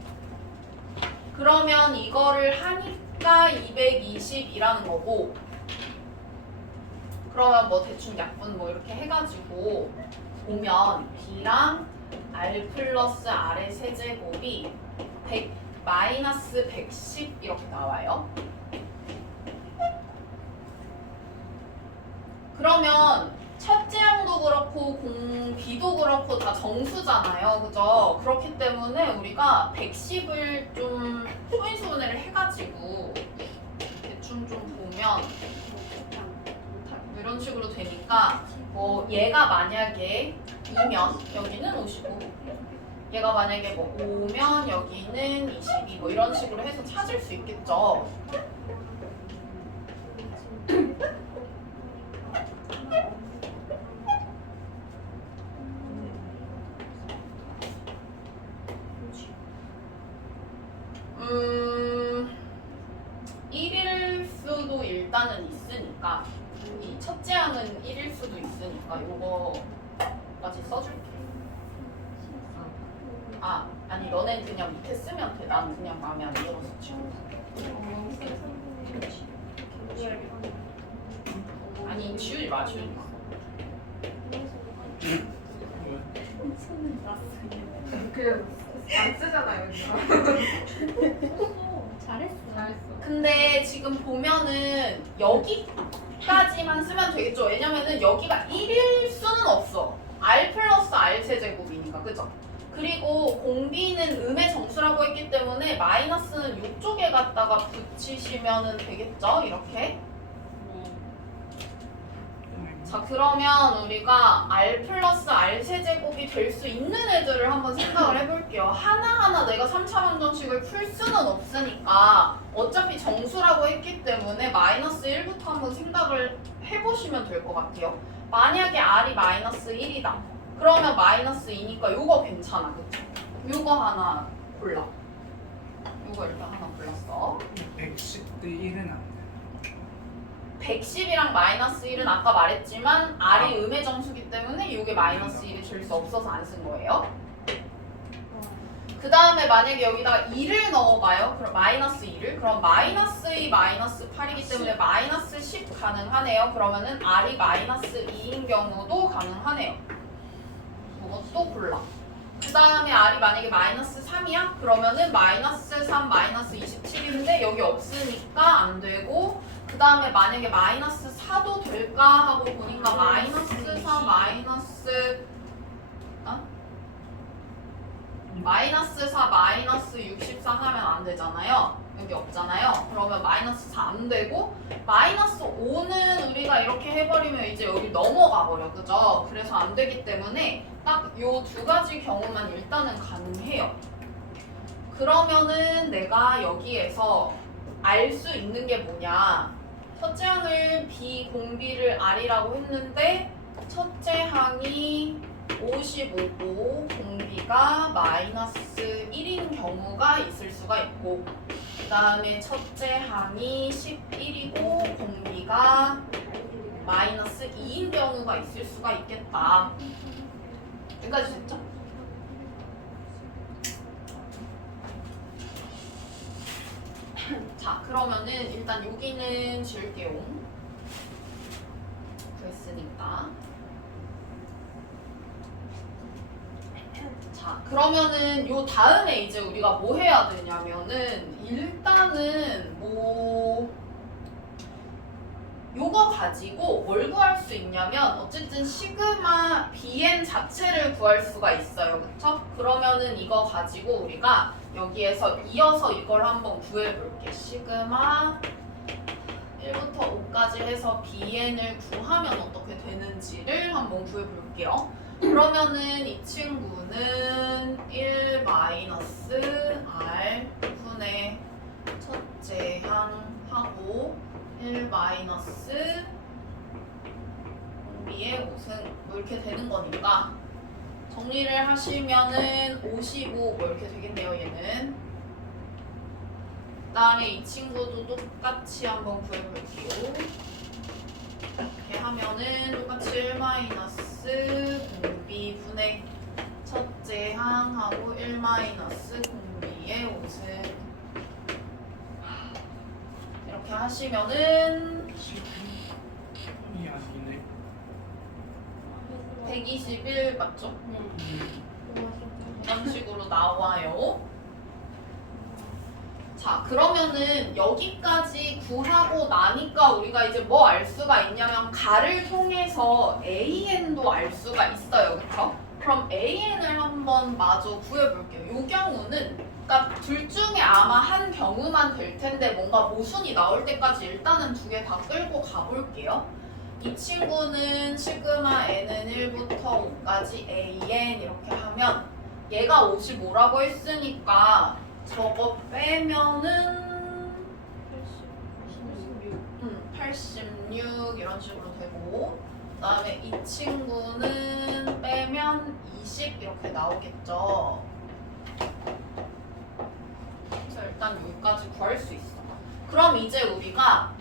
그러면 이거를 하니까 220이라는 거고 그러면 뭐 대충 약분 뭐 이렇게 해가지고 보면 B랑 R 플러스 R의 세제곱이 100 마이너스 110 이렇게 나와요. 그러면 첫째 항도 그렇고 공비도 그렇고 다 정수잖아요. 그죠? 그렇기 때문에 우리가 110을 좀 소인수분해를 해가지고 대충 좀 보면 이런 식으로 되니까 뭐 얘가 만약에 2면 여기는 55 얘가 만약에 뭐 5면 여기는 22 뭐 이런 식으로 해서 찾을 수 있겠죠. 일일 수도 일단은 있으니까 이 첫째 항은 1일 수도 있으니까 요거까지 써줄게. 아니 너넨 그냥 밑에 쓰면 돼. 나는 그냥 마음에 안 들어서 지금. 아니 지우지 마. 안 쓰잖아요. 잘했어. 근데 지금 보면은 여기까지만 쓰면 되겠죠. 왜냐면은 여기가 1일 수는 없어. R 플러스 R 세제곱이니까. 그죠? 그리고 공비는 음의 정수라고 했기 때문에 마이너스는 이쪽에 갖다가 붙이시면 되겠죠? 이렇게. 자, 그러면 우리가 R 플러스 R 세제곱이 될 수 있는 애들을 한번 생각을 해볼게요. 하나하나 내가 3차 방정식을 풀 수는 없으니까 어차피 정수라고 했기 때문에 마이너스 1부터 한번 생각을 해보시면 될 것 같아요. 만약에 R이 마이너스 1이다. 그러면 마이너스 2니까 요거 괜찮아. 그쵸? 요거 하나 골라. 이거 일단 하나 골랐어. 110대 1은 안 돼. 110이랑 마이너스 1은 아까 말했지만 R이 음의 정수기 때문에 이게 마이너스 1이 줄 수 없어서 안 쓴 거예요. 그 다음에 만약에 여기다가 2를 넣어봐요. 그럼 마이너스 2를. 그럼 마이너스 2, 마이너스 8이기 때문에 마이너스 10 가능하네요. 그러면은 R이 마이너스 2인 경우도 가능하네요. 이것도 골라. 그 다음에 R이 만약에 마이너스 3이야? 그러면은 마이너스 3, 마이너스 27인데 여기 없으니까 안 되고, 그 다음에 만약에 마이너스 4도 될까 하고 보니까 마이너스 4, 마이너스 4, 마이너스 64 하면 안 되잖아요. 여기 없잖아요. 그러면 마이너스 4 안 되고, 마이너스 5는 우리가 이렇게 해버리면 이제 여기 넘어가 버려. 그죠? 그래서 안 되기 때문에 딱 요 두 가지 경우만 일단은 가능해요. 그러면은 내가 여기에서 알 수 있는 게 뭐냐. 첫째 항을 B, 공비를 R이라고 했는데 첫째 항이 55고 공비가 마이너스 1인 경우가 있을 수가 있고, 그 다음에 첫째 항이 11이고 공비가 마이너스 2인 경우가 있을 수가 있겠다. 여기까지 됐죠? 자, 그러면은 일단 여기는 지울게요. 그랬으니까. 자, 그러면은 요 다음에 이제 우리가 뭐 해야 되냐면은 일단은 요거 가지고 뭘 구할 수 있냐면 어쨌든 시그마 bn 자체를 구할 수가 있어요. 그쵸? 그러면은 이거 가지고 우리가 여기에서 이어서 이걸 한번 구해볼게. 시그마 1부터 5까지 해서 bn을 구하면 어떻게 되는지를 한번 구해볼게요. 그러면은 이 친구는 1 마이너스 R 분의 첫째 항하고 1 마이너스 공비의 5승 뭐 이렇게 되는 거니까 정리를 하시면은 55 뭐 이렇게 되겠네요. 얘는. 그다음에 이 친구도 똑같이 한번 구해볼게요. 이렇게 하면은 똑같이 1 마이너스 공비 분의 첫째 항하고 1 마이너스 공비의 5승 이렇게 하시면은 10이 아니네. 121 맞죠? 이런 식으로 나와요. 자, 그러면은 여기까지 구하고 나니까 우리가 이제 뭐 알 수가 있냐면 가를 통해서 AN도 알 수가 있어요. 그쵸? 그럼 AN을 한번 마저 구해볼게요. 이 경우는 그러니까 둘 중에 아마 한 경우만 될 텐데 뭔가 모순이 나올 때까지 일단은 두 개 다 끌고 가볼게요. 이 친구는 시그마 n은 1부터 5까지 AN 이렇게 하면 얘가 55라고 했으니까 저거 빼면은 86 이런 식으로 되고, 그 다음에 이 친구는 빼면 20 이렇게 나오겠죠. 그래서 일단 여기까지 구할 수 있어. 그럼 이제 우리가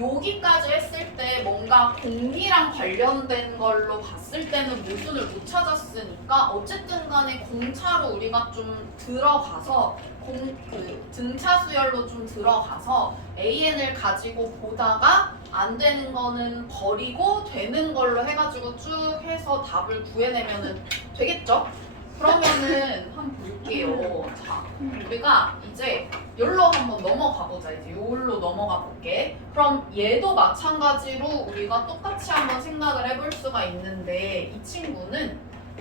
여기까지 했을 때 뭔가 공비랑 관련된 걸로 봤을 때는 모순을 못 찾았으니까 어쨌든 간에 공차로 우리가 좀 들어가서 그 등차 수열로 좀 들어가서 AN을 가지고 보다가 안 되는 거는 버리고 되는 걸로 해가지고 쭉 해서 답을 구해내면은 되겠죠? 그러면은 한번 볼게요. 자, 우리가 이제 여기로 한번 넘어가 보자. 이제 여기로 넘어가 볼게. 그럼 얘도 마찬가지로 우리가 똑같이 한번 생각을 해볼 수가 있는데 이 친구는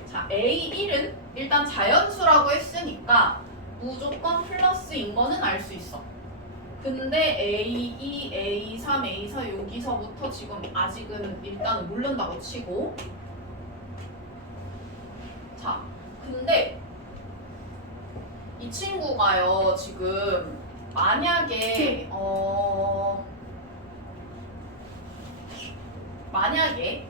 자 A1은 일단 자연수라고 했으니까 무조건 플러스인 거는 알 수 있어. 근데 A2, A3, A4 여기서부터 지금 아직은 일단은 모른다고 치고, 자 근데 이 친구가요 지금 만약에 만약에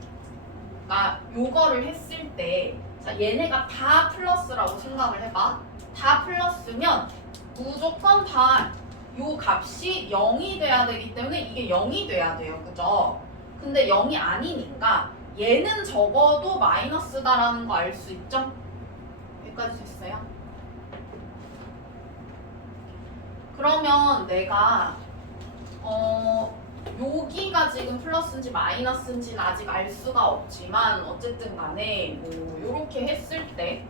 나 요거를 했을 때 자 얘네가 다 플러스라고 생각을 해봐. 다 플러스면 무조건 다 요 값이 0이 돼야 되기 때문에 이게 0이 돼야 돼요. 그죠? 근데 0이 아니니까 얘는 적어도 마이너스다라는 거 알 수 있죠? 여기까지 됐어요? 그러면 내가 여기가 지금 플러스인지 마이너스인지는 아직 알 수가 없지만 어쨌든 간에 뭐 요렇게 했을 때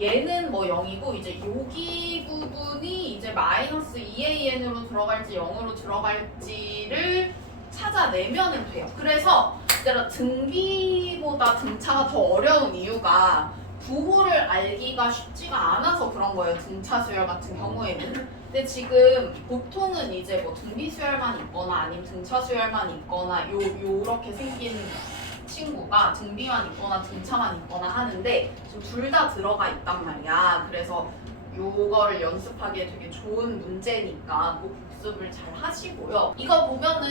얘는 뭐 0이고 이제 여기 부분이 이제 마이너스 2AN으로 들어갈지 0으로 들어갈지를 찾아내면 돼요. 그래서 내가 등비보다 등차가 더 어려운 이유가 부호를 알기가 쉽지가 않아서 그런 거예요. 등차 수열 같은 경우에는. 근데 지금 보통은 이제 뭐 등비 수열만 있거나 아니면 등차 수열만 있거나 요렇게 생긴 친구가 등비만 있거나 등차만 있거나 하는데 지금 둘 다 들어가 있단 말이야. 그래서 요거를 연습하기에 되게 좋은 문제니까 꼭 복습을 잘 하시고요. 이거 보면은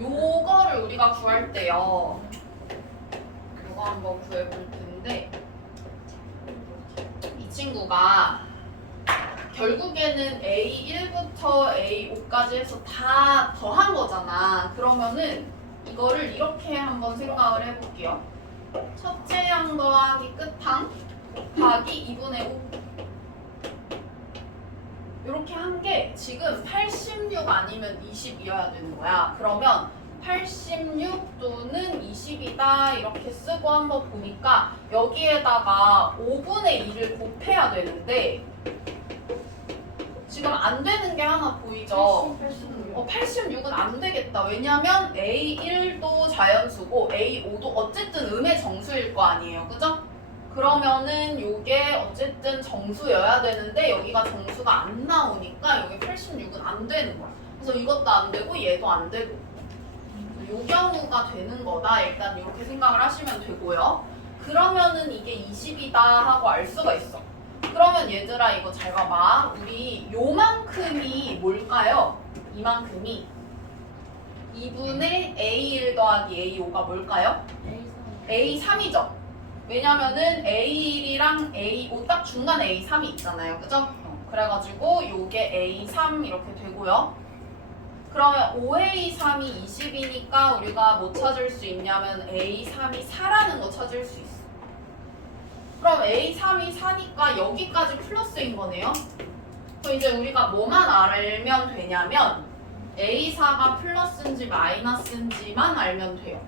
요거를 우리가 구할 때요. 요거 한번 구해볼 텐데 이 친구가 결국에는 A1부터 A5까지 해서 다 더한 거잖아. 그러면은 이거를 이렇게 한번 생각을 해볼게요. 첫째 항 더하기 끝항 곱하기 2분의 5 이렇게 한 게 지금 86 아니면 20이어야 되는 거야. 그러면 86 또는 20이다 이렇게 쓰고 한번 보니까 여기에다가 5분의 2를 곱해야 되는데 지금 안 되는 게 하나 보이죠? 86은 안 되겠다. 왜냐면 A1도 자연수고 A5도 어쨌든 음의 정수일 거 아니에요. 그죠? 그러면은 요게 어쨌든 정수여야 되는데 여기가 정수가 안 나오니까 여기 86은 안 되는 거야. 그래서 이것도 안 되고 얘도 안 되고 요 경우가 되는 거다. 일단 이렇게 생각을 하시면 되고요. 그러면은 이게 20이다 하고 알 수가 있어. 그러면 얘들아 이거 잘 봐봐. 우리 요만큼이 뭘까요? 이만큼이 2분의 A1 더하기 A5가 뭘까요? A3이죠. 왜냐면은 A1이랑 A5 딱 중간에 A3이 있잖아요. 그죠? 그래가지고 요게 A3 이렇게 되고요. 그러면 5A3이 20이니까 우리가 뭐 찾을 수 있냐면 A3이 4라는 거 찾을 수 있어. 그럼 A3이 4니까 여기까지 플러스인 거네요. 그럼 이제 우리가 뭐만 알면 되냐면 A4가 플러스인지 마이너스인지만 알면 돼요.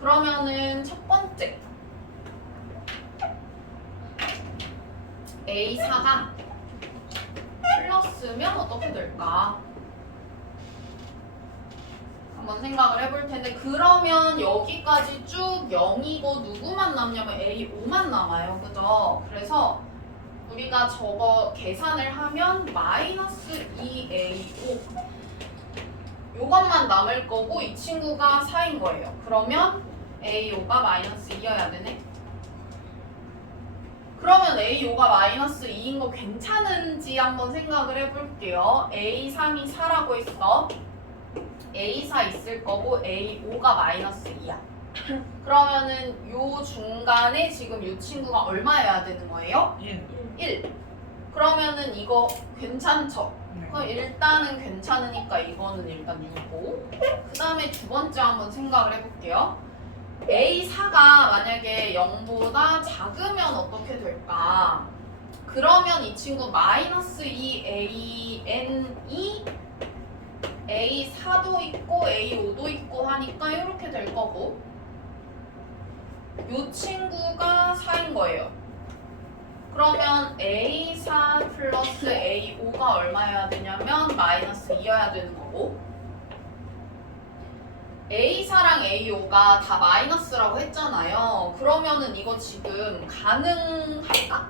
그러면은 첫 번째 A4가 플러스면 어떻게 될까? 한번 생각을 해볼 텐데 그러면 여기까지 쭉 0이고 누구만 남냐면 A5만 남아요. 그죠? 그래서 우리가 저거 계산을 하면 마이너스 2A5 요것만 남을 거고 이 친구가 4인 거예요. 그러면 A5가 마이너스 2여야 되네. 그러면 A5가 마이너스 2인 거 괜찮은지 한번 생각을 해볼게요. A3이 4라고 했어. A4 있을 거고 A5가 마이너스 2야. 그러면은 요 중간에 지금 이 친구가 얼마여야 되는 거예요? 1. 그러면은 이거 괜찮죠? 그럼 일단은 괜찮으니까 이거는 일단 6고 그 다음에 두 번째 한번 생각을 해볼게요. A4가 만약에 0보다 작으면 어떻게 될까? 그러면 이 친구 마이너스 2AN이 A4도 있고 A5도 있고 하니까 이렇게 될 거고 이 친구가 4인 거예요. 그러면 A4 플러스 A5가 얼마여야 되냐면 마이너스 2여야 되는 거고 A4랑 A5가 다 마이너스라고 했잖아요. 그러면은 이거 지금 가능할까?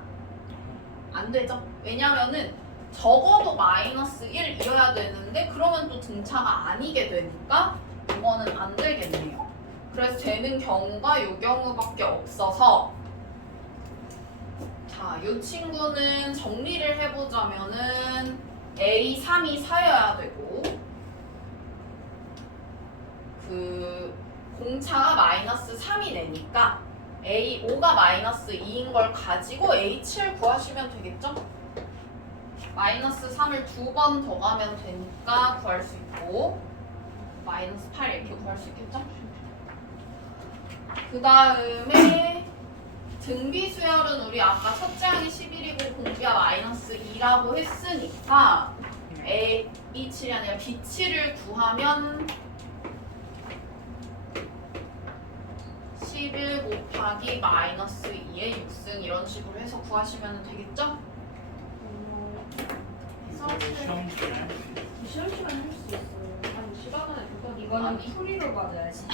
안 되죠? 왜냐면은 적어도 마이너스 1이어야 되는데 그러면 또 등차가 아니게 되니까 이거는 안 되겠네요. 그래서 되는 경우가 이 경우밖에 없어서 자, 이 친구는 정리를 해보자면은 A3이 4여야 되고 그 공차가 마이너스 3이 내니까 A5가 마이너스 2인 걸 가지고 A7 구하시면 되겠죠? 마이너스 3을 2번 더 가면 되니까 구할 수 있고 마이너스 8 이렇게 구할 수 있겠죠? 그 다음에 등비수열은 우리 아까 첫째 항이 11이고 공비가 마이너스 2라고 했으니까 A, B7이 아니라 B7을 구하면 11 곱하기 마이너스 2의 6승 이런 식으로 해서 구하시면 되겠죠? 해서 시험 시간 시험 시간에 할 수 있어요. 아니 시간 안에 그거 이거는 아니. 풀이로 받아야지.